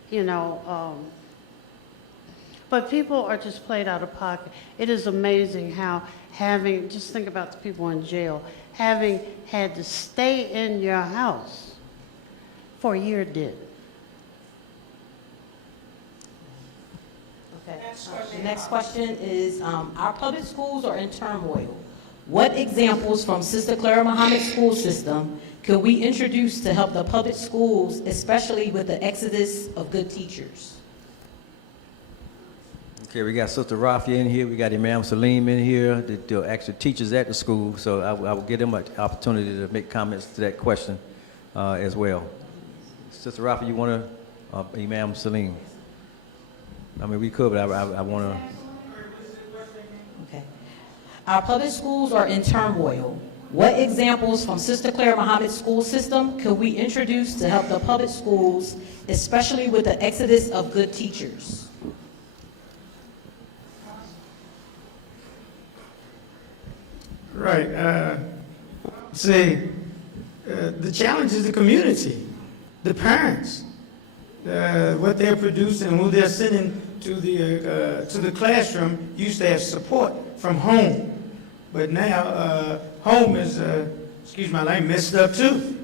you know, but people are just played out of pocket. It is amazing how having, just think about the people in jail, having had to stay in your house for a year did. Okay. The next question is, our public schools are in turmoil. What examples from Sister Clara Muhammad's school system could we introduce to help the public schools, especially with the exodus of good teachers? Okay, we got Sister Rafia in here, we got Imam Salim in here, they're actually teachers at the school, so I will give them an opportunity to make comments to that question as well. Sister Rafia, you want to, Imam Salim? I mean, we could, but I want to. Okay. Our public schools are in turmoil. What examples from Sister Clara Muhammad's school system could we introduce to help the public schools, especially with the exodus of good teachers? Right. The challenge is the community, the parents, what they're producing, who they're sending to the classroom used to have support from home, but now home is, excuse my language, messed up too.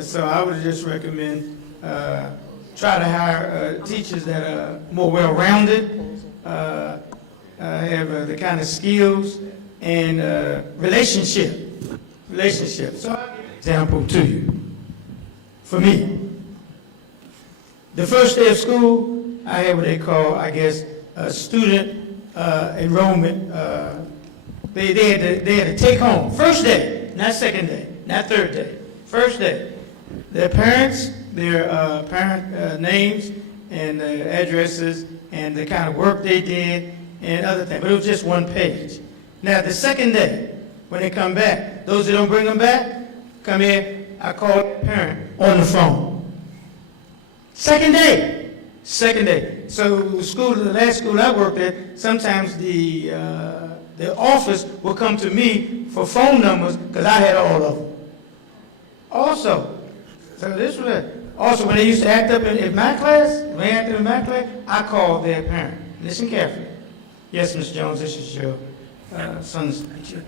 So I would just recommend try to hire teachers that are more well-rounded, have the kind of skills and relationship. So I'll give an example to you. For me, the first day of school, I had what they call, I guess, a student enrollment, they had to take home, first day, not second day, not third day, first day, their parents, their parent names and addresses and the kind of work they did and other things, but it was just one page. Now, the second day, when they come back, those that don't bring them back, come here, I call the parent on the phone. Second day. So the last school I worked at, sometimes the office will come to me for phone numbers because I had all of them. Also, so this was it. Also, when they used to act up in my class, I called their parent. Listen carefully. Yes, Ms. Jones, this is your son's teacher.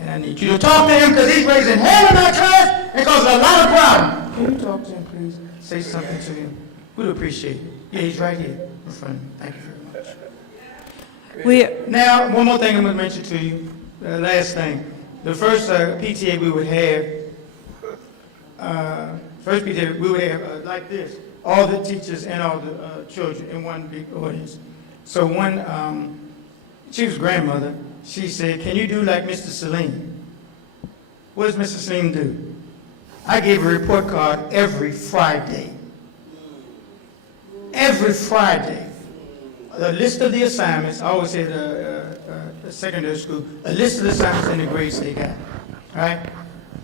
And I need you to talk to him because he's raising hell in my class and causing a lot of problems. Can you talk to him, please? Say something to him. We'd appreciate it. Yeah, he's right here in front of me. Thank you very much. Now, one more thing I'm going to mention to you. Last thing. The first PTA we would have, like this, all the teachers and all the children in one big audience. So she was grandmother. She said, can you do like Mr. Salim? What does Mr. Salim do? I gave a report card every Friday. Every Friday. A list of the assignments, I always said secondary school, a list of the assignments and the grades they got, right?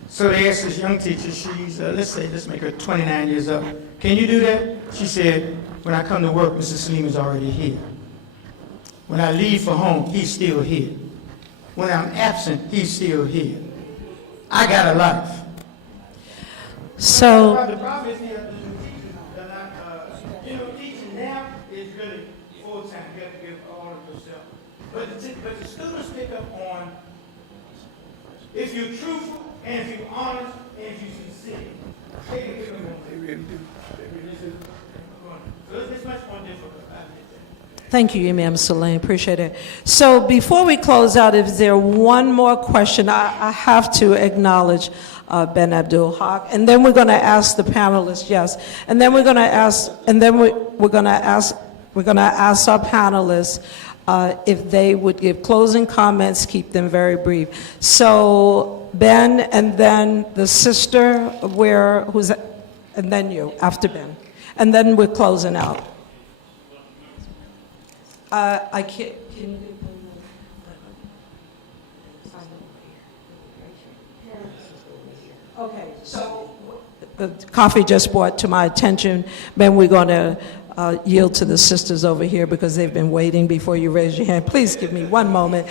So they asked this young teacher, she's, let's make her 29 years old. Can you do that? She said, when I come to work, Mr. Salim is already here. When I leave for home, he's still here. When I'm absent, he's still here. I got a life. So, The problem is the teachers are not, teaching now is really full-time. You have to give all of yourself. But the students pick up on if you're truthful and if you're honest and if you're sincere. They can pick up on it. They really do. So it's much more difficult. thank you, Imam Salim. Appreciate it. So before we close out, if there one more question, I have to acknowledge Ben Abdul Haq, and then we're going to ask the panelists, yes, and then we're going to ask, we're going to ask our panelists if they would give closing comments, keep them very brief. So Ben, and then the sister, and then you after Ben, and then we're closing out. I can't. Can you? Okay, so the coffee just brought to my attention, then we're going to yield to the sisters over here because they've been waiting before you raise your hand. Please give me one moment.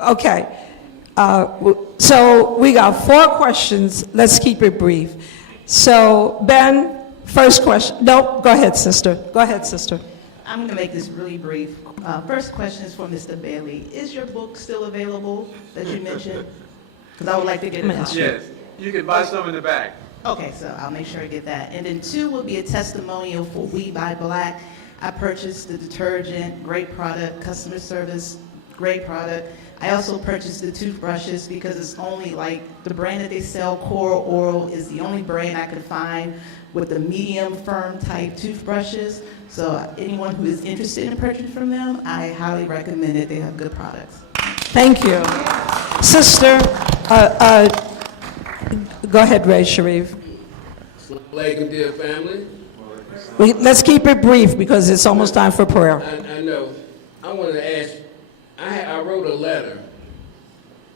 Okay, so we got 4 questions. Let's keep it brief. So Ben, first question. No, go ahead, sister. Go ahead, sister. I'm going to make this really brief. First question is for Mr. Bailey. Is your book still available that you mentioned? Because I would like to get a copy. Yes, you can buy some in the back. Okay, so I'll make sure I get that. And then 2 will be a testimonial for We Buy Black. I purchased the detergent, great product, customer service, great product. I also purchased the toothbrushes because it's only like the brand that they sell, Coral Oral, is the only brand I could find with the medium firm type toothbrushes. So anyone who is interested in purchasing from them, I highly recommend it. They have good products. Thank you. Sister, go ahead, Ray Sharif. Assalamu alaikum, dear family. Let's keep it brief because it's almost time for prayer. I know. I wanted to ask, I wrote a letter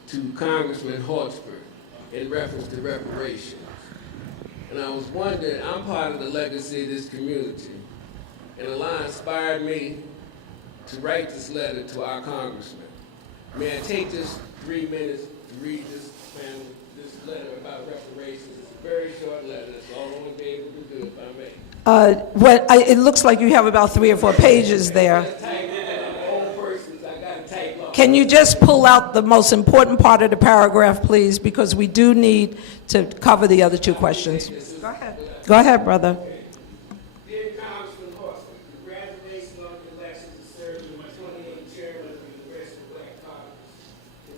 to Congressman Hotspur in reference to reparations. And I was wondering, I'm part of the legacy of this community. And Allah inspired me to write this letter to our congressman. May I take just 3 minutes to read this letter about reparations? It's a very short letter. That's all I'm going to be able to do if I may. It looks like you have about 3 or 4 pages there. Can you just pull out the most important part of the paragraph, please? Because we do need to cover the other 2 questions. Go ahead. Go ahead, brother. Dear Congressman Horstman, congratulations on the election to serve as my 28th chairman of the University of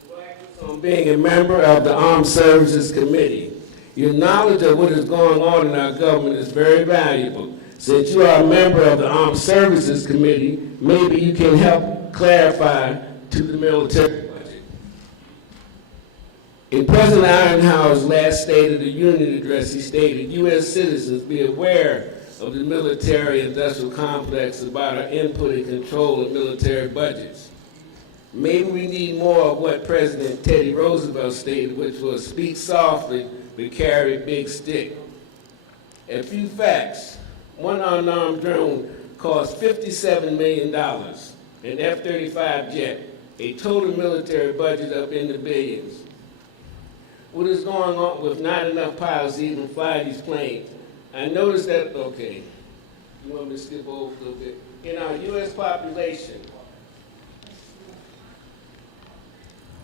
Black Congress. On being a member of the Armed Services Committee. Your knowledge of what is going on in our government is very valuable. Since you are a member of the Armed Services Committee, maybe you can help clarify to the military budget. In President Eisenhower's last State of the Union address, he stated, U.S. citizens be aware of the military-industrial complex about our input and control of military budgets. Maybe we need more of what President Teddy Roosevelt stated, which was speak softly, but carry a big stick. A few facts. One unarmed drone cost $57 million, an F-35 jet, a total military budget up in the billions. What is going on with not enough pilots to even fly these planes? I noticed that, okay, you want me to skip over a little bit? In our U.S. population,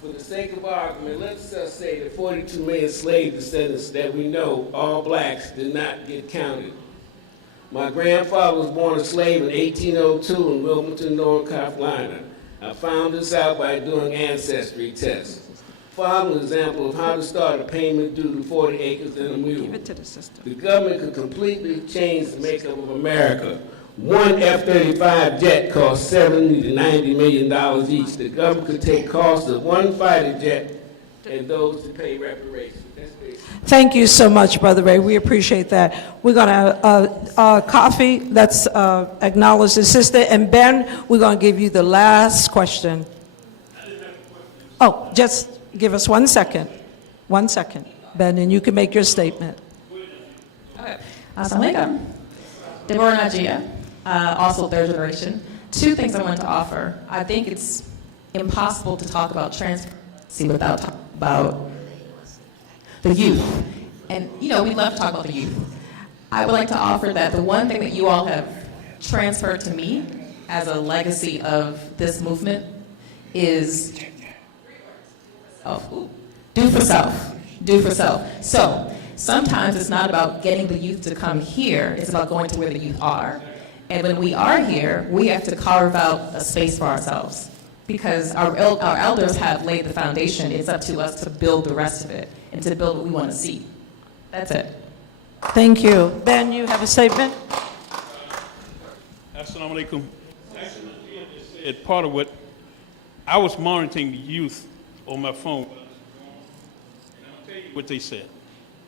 for the sake of argument, let's just say the 42 million slave descendants that we know, all blacks, did not get counted. My grandfather was born a slave in 1802 in Wilmington, North Carolina. I found this out by doing ancestry tests. Following example of how to start a payment due to 40 acres and a mule. Give it to the system. The government could completely change the makeup of America. One F-35 jet costs $70 to $90 million each. The government could take costs of one fighter jet and those to pay reparations. That's basic. Thank you so much, Brother Ray. We appreciate that. We're going to, coffee, let's acknowledge the sister. And Ben, we're going to give you the last question. Oh, just give us 1 second. 1 second, Ben, and you can make your statement. Okay. Assalamualaikum. Deborah Najia, also third generation. Two things I wanted to offer. I think it's impossible to talk about transparency without talking about the youth. And, you know, we love to talk about the youth. I would like to offer that the one thing that you all have transferred to me as a legacy of this movement is do for self. Do for self. So sometimes it's not about getting the youth to come here, it's about going to where the youth are. And when we are here, we have to carve out a space for ourselves. Because our elders have laid the foundation, it's up to us to build the rest of it and to build what we want to see. That's it. Thank you. Ben, you have a statement? Assalamu alaikum. Part of what I was monitoring the youth on my phone, and I'll tell you what they said.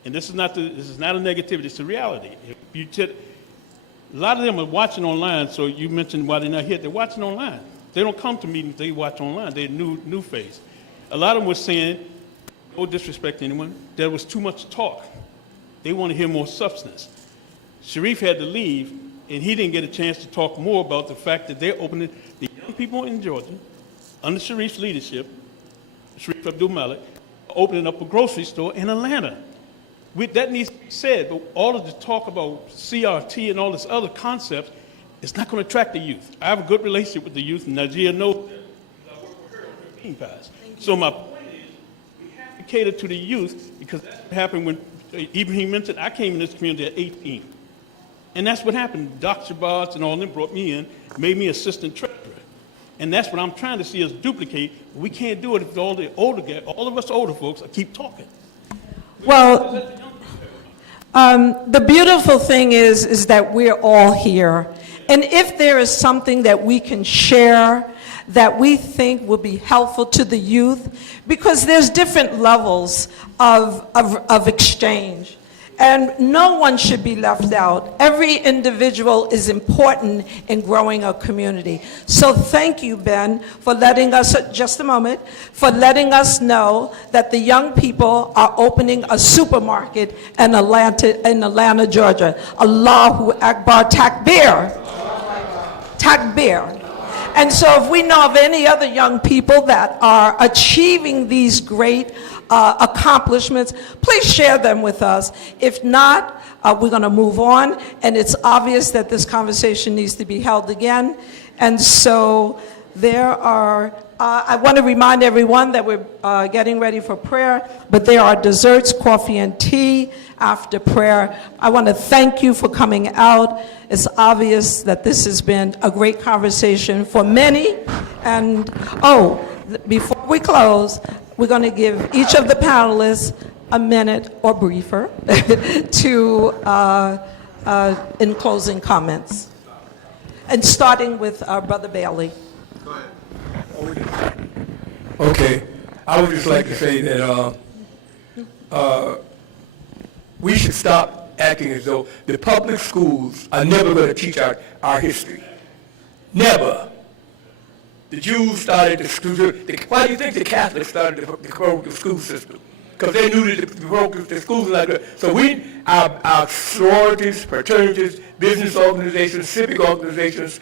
And this is not a negativity, it's a reality. A lot of them are watching online, so you mentioned why they're not here. They're watching online. They don't come to meetings, they watch online. They're new face. A lot of them were saying, no disrespect to anyone, there was too much talk. They want to hear more substance. Sharif had to leave, and he didn't get a chance to talk more about the fact that they're opening, the young people in Georgia, under Sharif's leadership, Sharif Abdul Malik, opening up a grocery store in Atlanta. That needs to be said, but all of the talk about CRT and all this other concepts, it's not going to attract the youth. I have a good relationship with the youth, and Najia knows that. I work with her on her bean pies. So my point is, we have to cater to the youth, because that's what happened when, even he mentioned, I came in this community at 18. And that's what happened. Dr. Shabazz and all of them brought me in, made me assistant treasurer. And that's what I'm trying to see us duplicate. We can't do it if all of us older folks keep talking. Well, the beautiful thing is that we're all here. And if there is something that we can share that we think will be helpful to the youth, because there's different levels of exchange. And no one should be left out. Every individual is important in growing a community. So thank you, Ben, for letting us, just a moment, for letting us know that the young people are opening a supermarket in Atlanta, Georgia. Allahu Akbar Takbir. Takbir. And so if we know of any other young people that are achieving these great accomplishments, please share them with us. If not, we're going to move on, and it's obvious that this conversation needs to be held again. And so there are, I want to remind everyone that we're getting ready for prayer, but there are desserts, coffee and tea after prayer. I want to thank you for coming out. It's obvious that this has been a great conversation for many. And before we close, we're going to give each of the panelists a minute or briefer to in closing comments. And starting with Brother Bailey. Okay, I would just like to say that we should stop acting as though the public schools are never going to teach our history. Never. The Jews started the school. Why do you think the Catholics started the school system? Because they knew that the schools were like that. So our sororities, fraternities, business organizations, civic organizations,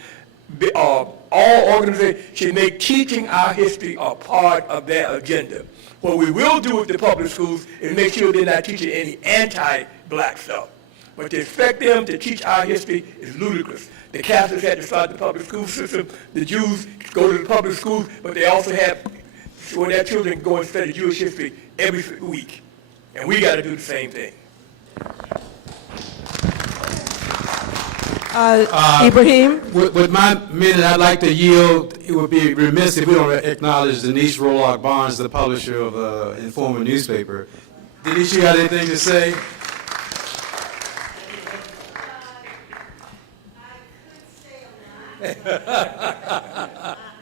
all organizations should make teaching our history a part of their agenda. What we will do with the public schools is make sure they're not teaching any anti-black stuff. But to expect them to teach our history is ludicrous. The Catholics had to start the public school system. The Jews go to the public schools, but they also have where their children go and study Jewish history every week. And we got to do the same thing. Ibrahim? With my minute, I'd like to yield. It would be remiss if we don't acknowledge Denise Rolock Barnes, the publisher of Informer newspaper. Denise, you got anything to say?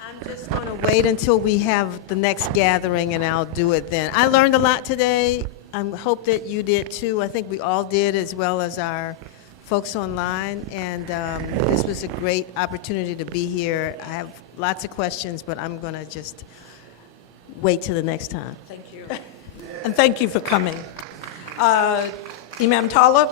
I'm just going to wait until we have the next gathering, and I'll do it then. I learned a lot today. I hope that you did too. I think we all did, as well as our folks online. And this was a great opportunity to be here. I have lots of questions, but I'm going to just wait till the next time. Thank you. And thank you for coming. Imam Talib?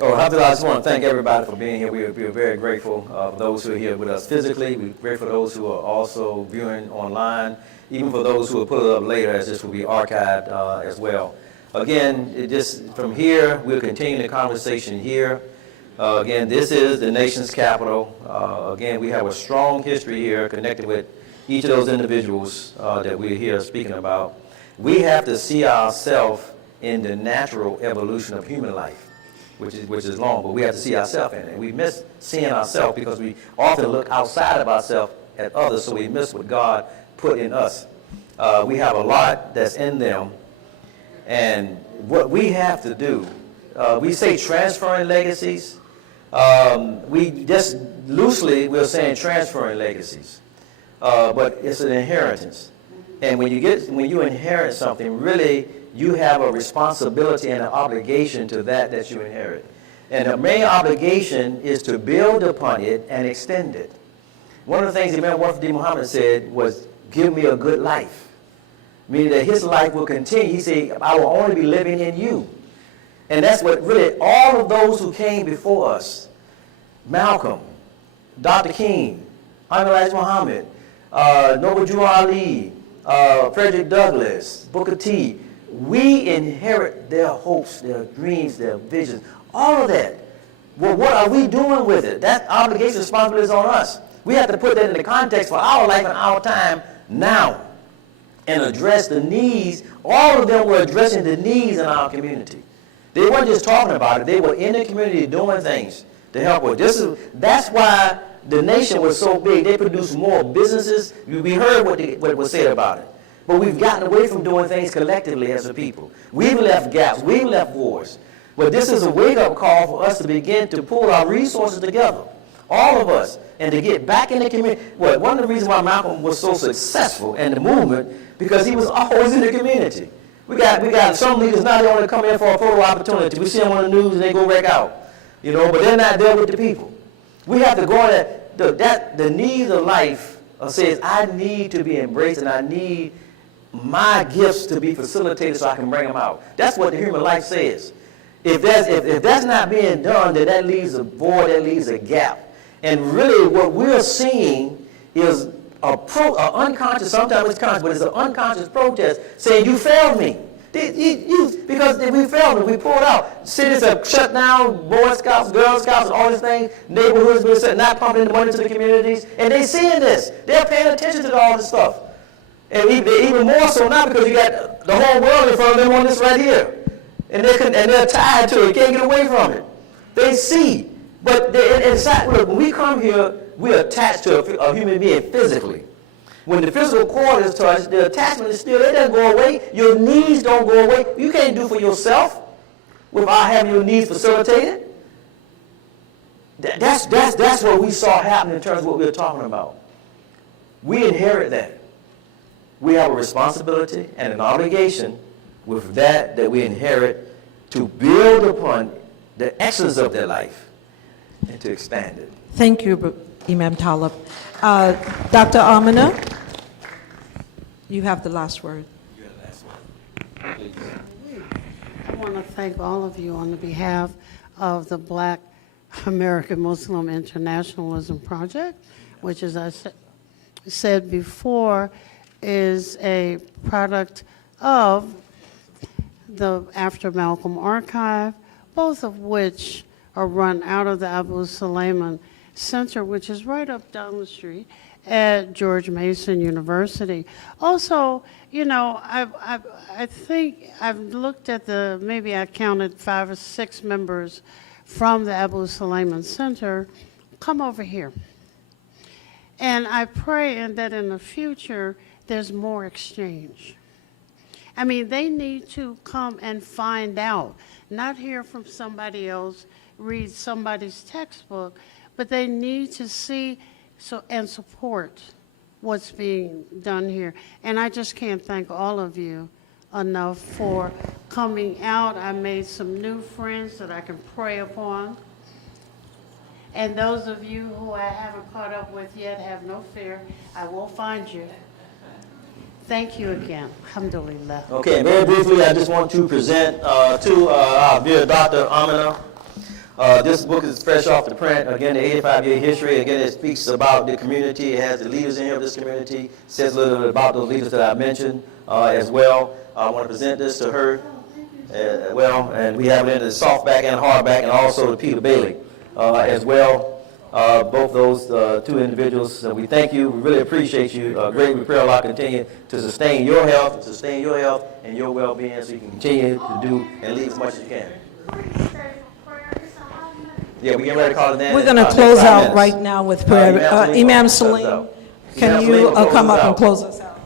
Oh, alhamdulillah, I just want to thank everybody for being here. We are very grateful for those who are here with us physically. We're grateful for those who are also viewing online, even for those who will put it up later, as this will be archived as well. Again, from here, we'll continue the conversation here. Again, this is the nation's capital. Again, we have a strong history here connected with each of those individuals that we're here speaking about. We have to see ourselves in the natural evolution of human life, which is long, but we have to see ourselves in it. We miss seeing ourselves because we often look outside of ourselves at others, so we miss what God put in us. We have a lot that's in them, and what we have to do, we say transferring legacies. We just loosely, we're saying transferring legacies, but it's an inheritance. And when you inherit something, really, you have a responsibility and an obligation to that you inherit. And the main obligation is to build upon it and extend it. One of the things Imam Wafdi Muhammad said was, give me a good life. Meaning that his life will continue. He said, I will only be living in you. And that's what really all of those who came before us, Malcolm, Dr. King, Elijah Muhammad, Noble Drew Ali, Frederick Douglass, Booker T, we inherit their hopes, their dreams, their visions, all of that. Well, what are we doing with it? That obligation, responsibility is on us. We have to put that in the context for our life and our time now and address the needs. All of them were addressing the needs in our community. They weren't just talking about it. They were in the community doing things to help with. That's why the nation was so big. They produced more businesses. We heard what was said about it. But we've gotten away from doing things collectively as a people. We've left gaps. We've left wars. But this is a wake-up call for us to begin to pull our resources together, all of us, and to get back in the community. Well, one of the reasons why Malcolm was so successful in the movement, because he was always in the community. We got some leaders now, they only come in for a photo opportunity. We see them on the news and they go wreck out. But they're not there with the people. We have to go on the needs of life says, I need to be embraced and I need my gifts to be facilitated so I can bring them out. That's what the human life says. If that's not being done, then that leaves a void, that leaves a gap. And really what we're seeing is unconscious, sometimes it's conscious, but it's an unconscious protest saying, you failed me. Because we failed them, we pulled out. Cities have shut down, Boy Scouts, Girl Scouts, and all these things. Neighborhoods been not pumping the money to the communities. And they're seeing this. They're paying attention to all this stuff. And even more so now because you got the whole world in front of them on this right here. And they're tied to it, can't get away from it. They see. But inside, look, when we come here, we're attached to a human being physically. When the physical cord is touched, the attachment is still, it doesn't go away. Your needs don't go away. You can't do for yourself. without having your needs facilitated? That's what we saw happen in terms of what we were talking about. We inherit that. We have a responsibility and an obligation with that we inherit to build upon the excellence of their life and to expand it. Thank you, Imam Talib. Dr. Amina, you have the last word. I want to thank all of you on the behalf of the Black American Muslim Internationalism Project, which, as I said before, is a product of the After Malcolm Archive, both of which are run out of the Abu Suleiman Center, which is right up down the street at George Mason University. Also, you know, I think I've looked at maybe I counted 5 or 6 members from the Abu Suleiman Center come over here. And I pray that in the future, there's more exchange. I mean, they need to come and find out, not hear from somebody else, read somebody's textbook, but they need to see and support what's being done here. And I just can't thank all of you enough for coming out. I made some new friends that I can pray upon. And those of you who I haven't caught up with yet, have no fear. I will find you. Thank you again. Alhamdulillah. Okay, very briefly, I just want to present to our dear Dr. Amina. This book is fresh off the print. Again, the 85-year history. Again, it speaks about the community. It has the leaders in here of this community. Says a little bit about those leaders that I mentioned as well. I want to present this to her as well. And we have it in the softback and hardback, and also to Peter Bailey as well. Both those 2 individuals, we thank you. We really appreciate you. Greatly pray Allah continue to sustain your health, and your well-being, so you can continue to do and leave as much as you can. Yeah, we get ready to call it in. We're going to close out right now with prayer. Imam Salim, can you come up and close us out?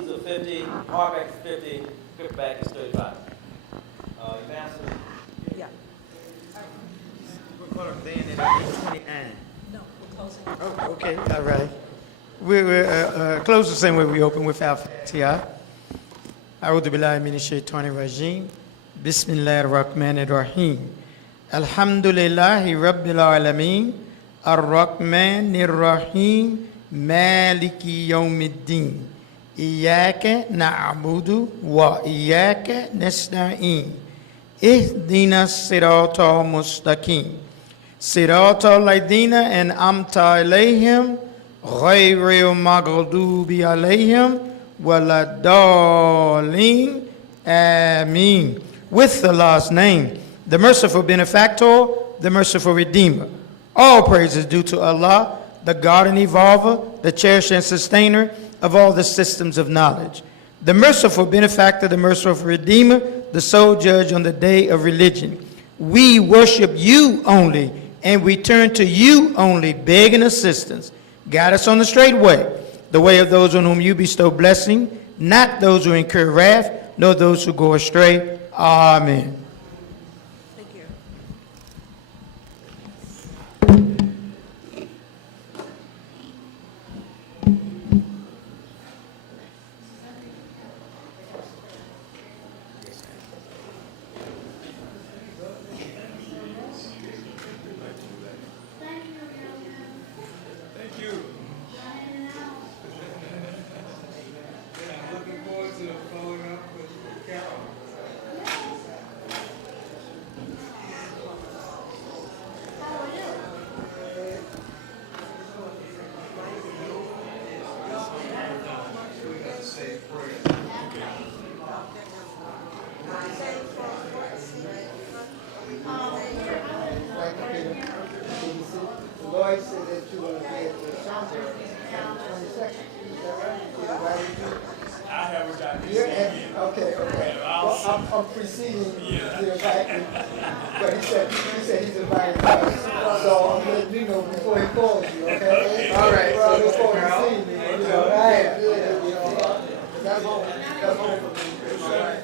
These are 50, hardback is 50, paperback is 35. Imam Salim. Yeah. We're going to then at 29. No, we're closing. Oh, okay, all right. We'll close the same way we open with Al-Fatiha. A'udhu billahi minash shaitani rajim. Bismillahir Rahmanir Rahim. Alhamdulillahi Rabbil Alameen. Ar-Rahmanir Rahim. Maliki Yawmiddin. Iyaka na'budu wa iyaka nasta'in. Ihdina siratal mustaqim. Siratal ladina an'amta alayhim. Ghayril maghdubi alayhim. Waladdallin. Ameen. With Allah's name, the merciful benefactor, the merciful redeemer. All praise is due to Allah, the God and evolver, the cherisher and sustainer of all the systems of knowledge. The merciful benefactor, the merciful redeemer, the sole judge on the day of religion. We worship you only, and we turn to you only, begging assistance. Guide us on the straight way, the way of those on whom you bestow blessing, not those who incur wrath, nor those who go astray. Amen. Thank you. Lloyd said that you were going to be at the concert on the 22nd. Is that right? He invited you? I haven't gotten this. Okay. Well, I'm preceding the invite, but he said he's invited us. So I'm letting you know before he calls you, okay? All right. Well, I look forward to seeing you. All right. That's all for me. All right.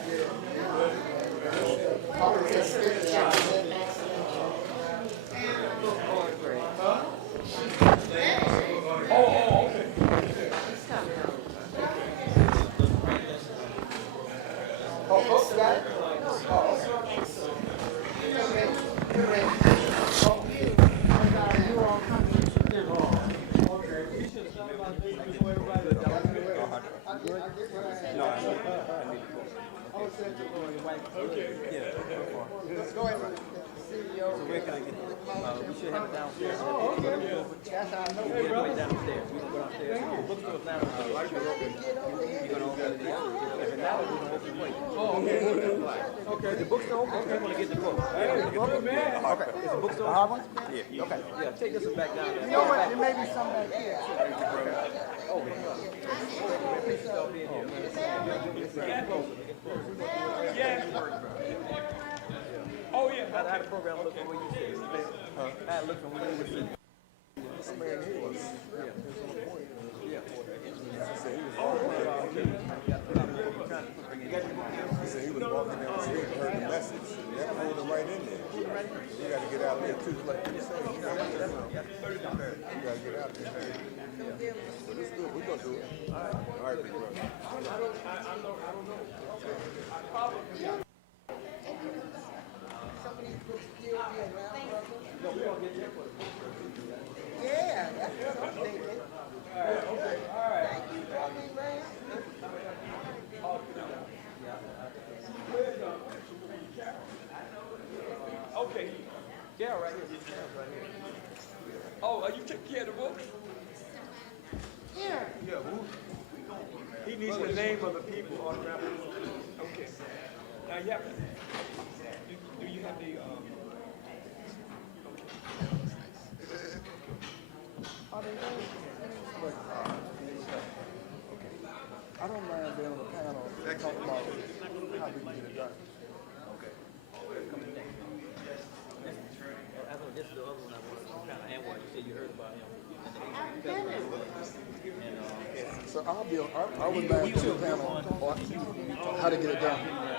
So I would like to panel on how to get it done.